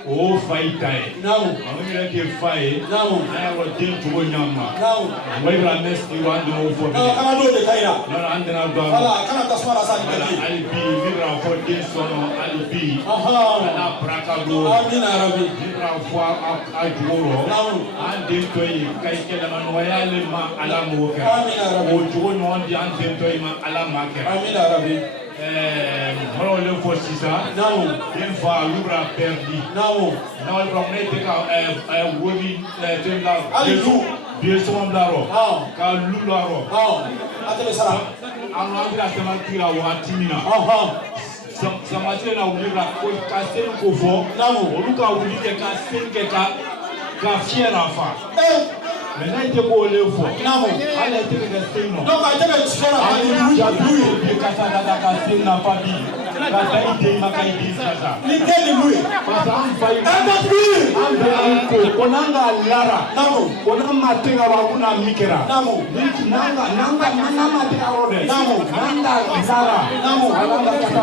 O fai tai. Namu. Amira ke fai. Namu. Aya ro den tugo nyama. Namu. Wai bra mes ki wando no fo. Kana do de kaira. No andena do. Wala kana tasmara sa ni kati. Ali bi mira fo den sono ali bi. Aha. Kana braka do. Amina rabbi. Mira fo a juro. Namu. Ande to yi kai ke la man wayale ma ala mo ka. Amina rabbi. O jugo no andi ande to yi ma ala ma ka. Amina rabbi. Holo le fo sisa. Namu. Den fa lubra perdi. Namu. Na wal from ne te ka woni tem la. Ali du. Bien somam daro. Ka lularo. Atele sara. Anu andira tema kira wa timina. Samate na ulira ko ka sen ko fo. Namu. Olu ka wuli ke ka sen ke ka fiera fa. Mais là, il était beau le fond. Namu. Allez, il était resté non. Donc, il était resté là. Il a doué. Il a cassé la cassé n'a pas dit. La taille ma caille ça. Il était doué. Parce qu'on faillit. Un on a lara. Namu. On a maté à la mikera. Namu. Nanga maté à rode. Namu. Nanga lara. Namu. Alanga kata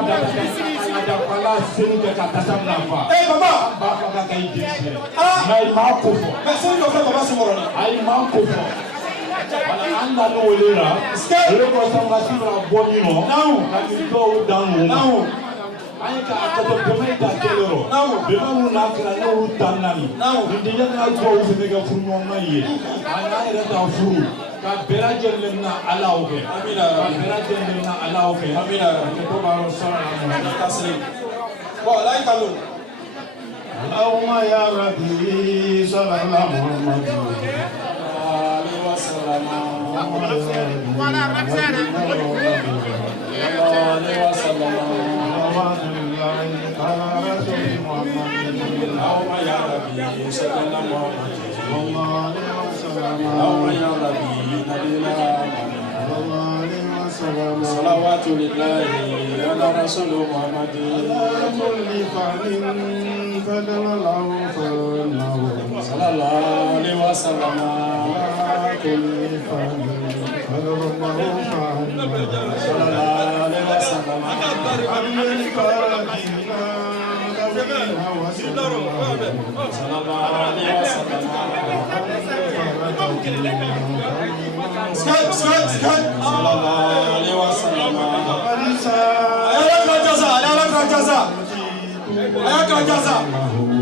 ada pala senu ke kata samna fa. Baba. Baba ka caille dit. Mais il m'a couvert. Personne ne fait Baba Simoroni. Ayi maa ko fɔ wala an da n'o le la olu ko sɔn ka si fana bɔ min nɔ ka ni dɔw dan ninnu an ye k'a kɔtɔ dɛmɛ da kelen rɔ dɛmɛ minnu n'a kɛra n'olu tan naani nin tɛ yanni ka dɔw fana kɛ furu ɲɔgɔnma ye an y'an yɛrɛ ta furu ka bɛɛ lajɛlen na ala o kɛ ka bɛɛ lajɛlen na ala o kɛ ka to b'a yɔrɔ sɔrɔ la bon là il kalo Allahumma ya Rabbi sallallahu alaihi صلوات لله على رسول محمد كل فعل فدل له فانه صلى الله عليه وسلم كل فعل فدل له فانه صلى الله عليه وسلم عمن فرجنا ذوينا وسلم صلى الله عليه وسلم صلى الله عليه وسلم أياك الجزاء أياك الجزاء أياك الجزاء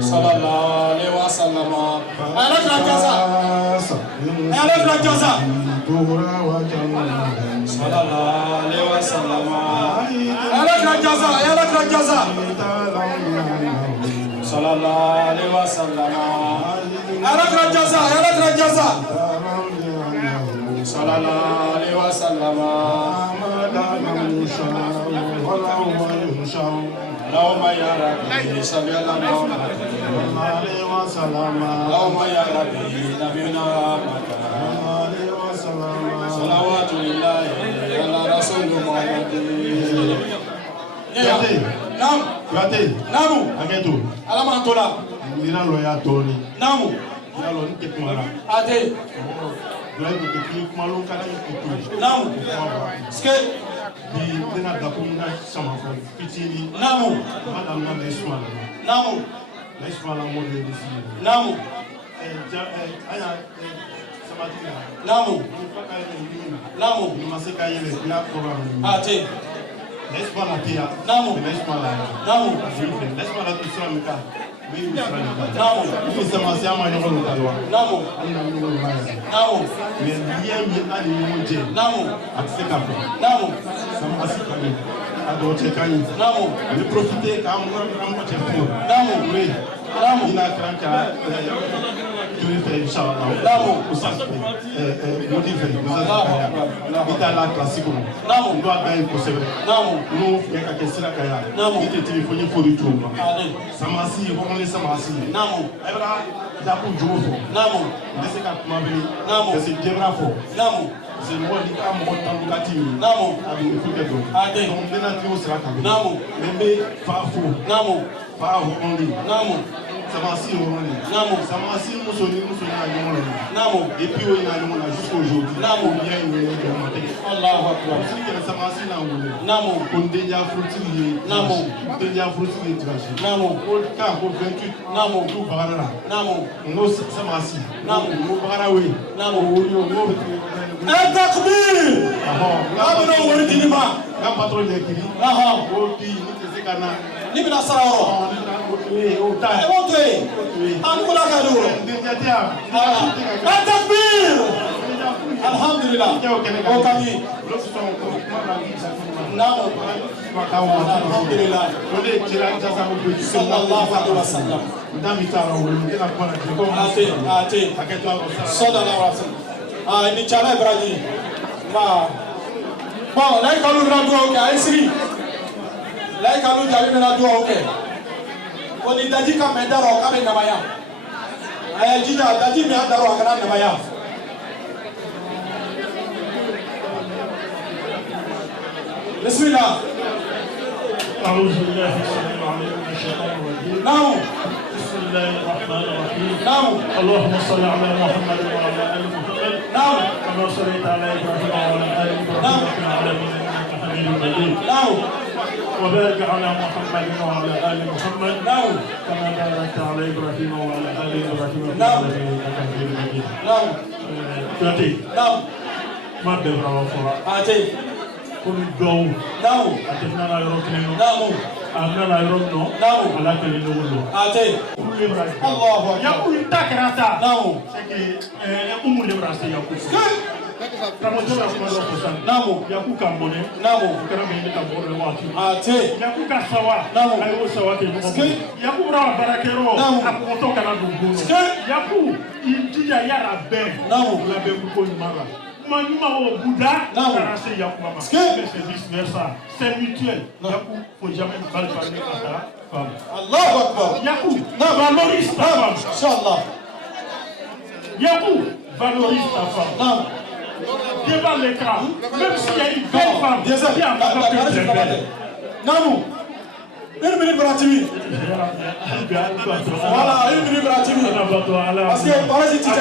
صلى الله عليه وسلم أياك الجزاء أياك الجزاء Dura wa Jalla. Sallallahu alaihi wasallam. Alakra jaza. Sallallahu alaihi wasallam. Alakra jaza. Sallallahu alaihi wasallam. اللهم يا ربي صل على محمد اللهم يا ربي نبينا محمد صلوات الله على رسول محمد. Naam. Naam. Aketo. Alama tola. Nira lo ya toni. Naam. Ya lo nte kumara. Ate. Dole ko ki kumalo kati ko. Naam. Ske di dina da ko na sama fo fitini. Naam. Madam na lesma. Naam. Lesma la mo de disi. Naam. Aya sabatina. Naam. Naam. Ni maseka yele na program. Ate. Lesma la tia. Naam. Lesma la. Naam. Lesma la tu sera mika. Naam. Ni sama si ama nyoko lo kalwa. Naam. Ana nyoko lo maya. Naam. Mais bien mi ani mo je. Naam. Atse ka ko. Naam. Sama si kani. Ado che kani. Naam. Ni profiter ka mo che pour. Naam. Oui. Naam. Ina kranka. Tu fais inchallah. Naam. Usaste. Motivé. Ita la classique. Naam. On doit gagner pour c'est vrai. Naam. Nous ya ka kesira kaya. Naam. Ite téléphone pour du tout. Ade. Samasi, on les samasi. Naam. Ebra da ku jowo. Naam. Ndese ka kuma bele. Naam. C'est debra fo. Naam. C'est moi qui a mon temps locati. Naam. Abi écoute donc. Ade. Donc dena tio sera ka. Naam. Membe fa fo. Naam. Fa ho ondi. Naam. Samasi ho ondi. Naam. Samasi musoni na yomo. Naam. Et puis on a yomo jusqu'au aujourd'hui. Naam. Bien il est de matin. Allahu akbar. Si que samasi na wole. Naam. On déjà fruitier. Naam. Déjà fruitier traché. Naam. Au cas au 28. Naam. Tout barara. Naam. No samasi. Naam. No barara we. Naam. O yo no takbir. Abuna wori dinima. Ka patron de kiri. Aha. O ti ni te sekana. Ni bina sararo. O ta. E mo to e. An ko la ka do. Takbir. Alhamdulillah. O kami. Naam. Alhamdulillah. Sallallahu alaihi wasallam. Ate. Sallallahu alaihi wasallam. Ni chala Ibrahim. Ma. Bon, là quand nous rendons OK, Aïsri. Là quand nous j'avais na do OK. On dit daji ka me daro ka me namaya. Aya jija daji me daro ka na namaya. Bismillah. أعوذ بالله السميع العليم من الشيطان الرجيم. نعم. بسم الله الرحمن الرحيم. نعم. اللهم صل على محمد وعلى آل محمد. نعم. كما صليت على إبراهيم وعلى آل إبراهيم في العالمين إنك حميد مجيد. نعم. وبارك على محمد وعلى آل محمد. نعم. كما باركت على إبراهيم وعلى آل إبراهيم في العالمين إنك حميد مجيد. نعم. نعم. ما دبر وفرا. Comme Gaou. Non. A te nana yɔrɔ kelen nɔ. Non. A nana yɔrɔ nɔ. Non. Ala kelen ɲɔgɔn don. Ate. Umu lebra. Allahu akbar. Yaku ta kɛra ta. Non. C'est que umu lebra se yaku. Karamɔgɔ la kuma dɔ fɔ sisan. Non. Yaku ka mɔnɛ. Non. O kɛra min ye ka bɔ le waati. Ate. Yaku ka sawa. Non. A y'o sawa kɛ ɲɔgɔn bolo. Yaku bɔra baarakɛyɔrɔ. Non. A kɔgɔtɔ kana don bon. Yaku i jija yala bɛɛ. Non. Labɛn ko ɲuman la. Manuel Bouddha, c'est Yakouma. Mais c'est vice-versa. C'est mutuel. Yakou, il ne faut jamais mal parler à ta femme. Allahu Akbar. Yakou, valorise ta femme. Inch'Allah. Yakou, valorise ta femme. Devant l'écran, même s'il y a une belle femme, il y a un femme qui est belle. Namou. Une minute pour la TV. Voilà, une minute pour la TV. Parce que, par exemple,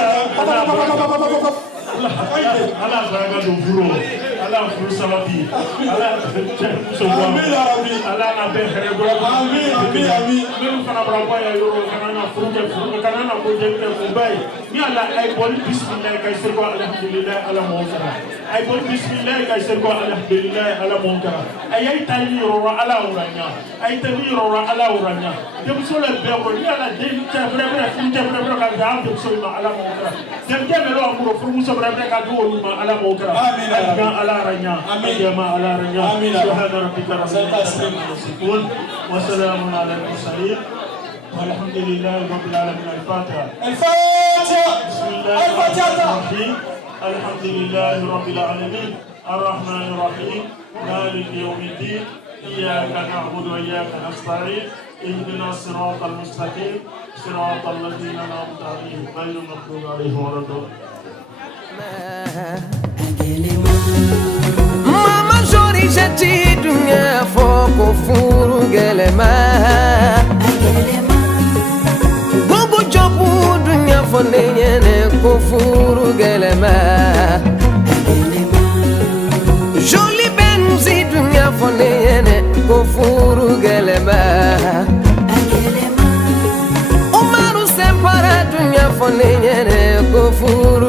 Ala baraka do furo ala furu sabati ala muso wa ala na be here do amin men fana braba ya yoro kana na furu ke furu kana na ko je ke ko bay ni ala ay bol bismillah kay sirko alhamdulillah ala mo ay bon bismillah kay sen ko alhamdulillah ala monkara ay tayni ro ala uranya ay tayni ro ala uranya dem so le be ko ni ala de ta brebe ka ga dem so ma ala monkara dem ke me ro amuro fu muso brebe ka do ma ala monkara amin ala ranya amin ya ma ala ranya amin subhana rabbika rabbil izzati wa salamun ala al mursalin والحمد لله رب العالمين. الفاتحة. بسم الله الرحمن الرحيم. الحمد لله رب العالمين الرحمن الرحيم مالك يوم الدين إياك نعبد وإياك نستعين اهدنا الصراط المستقيم صراط الذين أنعمت عليهم غير المغضوب عليهم ولا الضالين. Mama jori jati dunya foko furu gelema. Bobo jobu dunya fone yene ko furu gelema. Joli benzi dunya fone yene ko furu gelema. Umaru sempara dunya fone yene ko furu